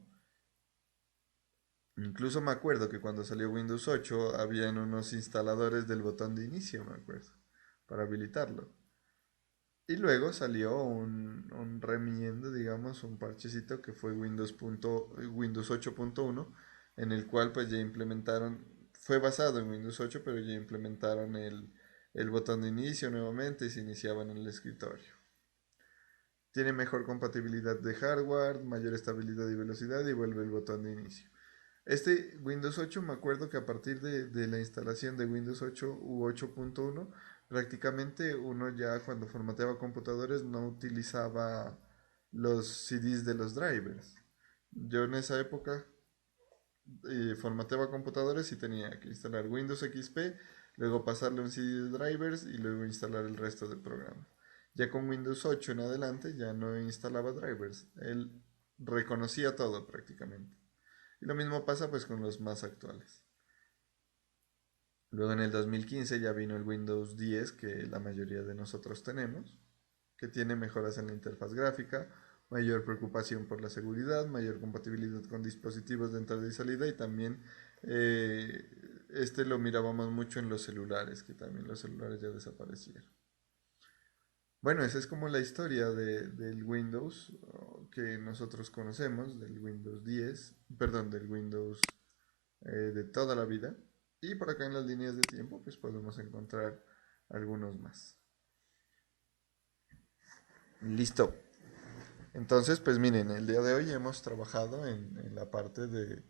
Incluso me acuerdo que cuando salió Windows 8 habían unos instaladores del botón de inicio, me acuerdo, para habilitarlo. Y luego salió un remiendo, digamos, un parchecito que fue Windows 8.1, en el cual pues ya implementaron, fue basado en Windows 8, pero ya implementaron el botón de inicio nuevamente y se iniciaba en el escritorio. Tiene mejor compatibilidad de hardware, mayor estabilidad y velocidad y vuelve el botón de inicio. Este Windows 8, me acuerdo que a partir de la instalación de Windows 8 u 8.1, prácticamente uno ya cuando formateaba computadores no utilizaba los CDs de los drivers. Yo en esa época formateaba computadores y tenía que instalar Windows XP, luego pasarle un CD de drivers y luego instalar el resto de programas. Ya con Windows 8 en adelante ya no instalaba drivers, él reconocía todo prácticamente. Y lo mismo pasa pues con los más actuales. Luego en el 2015 ya vino el Windows 10 que la mayoría de nosotros tenemos, que tiene mejoras en la interfaz gráfica, mayor preocupación por la seguridad, mayor compatibilidad con dispositivos de entrada y salida y también este lo mirábamos mucho en los celulares, que también los celulares ya desaparecieron. Bueno, esa es como la historia del Windows que nosotros conocemos, del Windows 10, perdón, del Windows de toda la vida. Y por acá en las líneas de tiempo pues podemos encontrar algunos más. Listo. Entonces pues miren, el día de hoy hemos trabajado en la parte de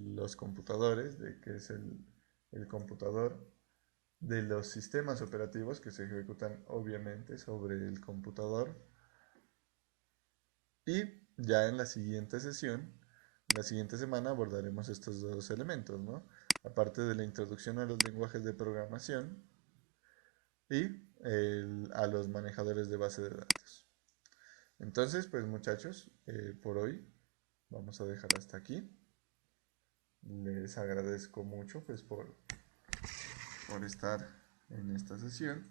los computadores, de qué es el computador, de los sistemas operativos que se ejecutan obviamente sobre el computador. Y ya en la siguiente sesión, la siguiente semana abordaremos estos dos elementos, ¿no? Aparte de la introducción a los lenguajes de programación y a los manejadores de base de datos. Entonces, pues muchachos, por hoy vamos a dejar hasta aquí. Les agradezco mucho pues por estar en esta sesión.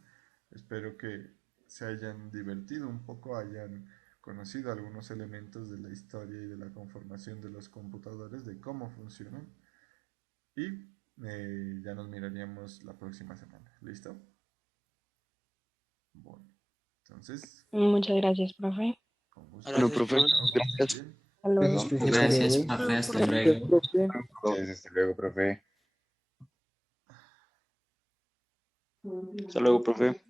Espero que se hayan divertido un poco, hayan conocido algunos elementos de la historia y de la conformación de los computadores, de cómo funcionan. Y ya nos miraríamos la próxima semana. ¿Listo? Bueno, entonces. Muchas gracias, profe. Con gusto. Bueno, profe, Gracias. Hasta luego. Gracias, profe. Gracias, Hasta luego. profe. Hasta Gracias, luego. profe. Hasta luego, profe. hasta luego, profe.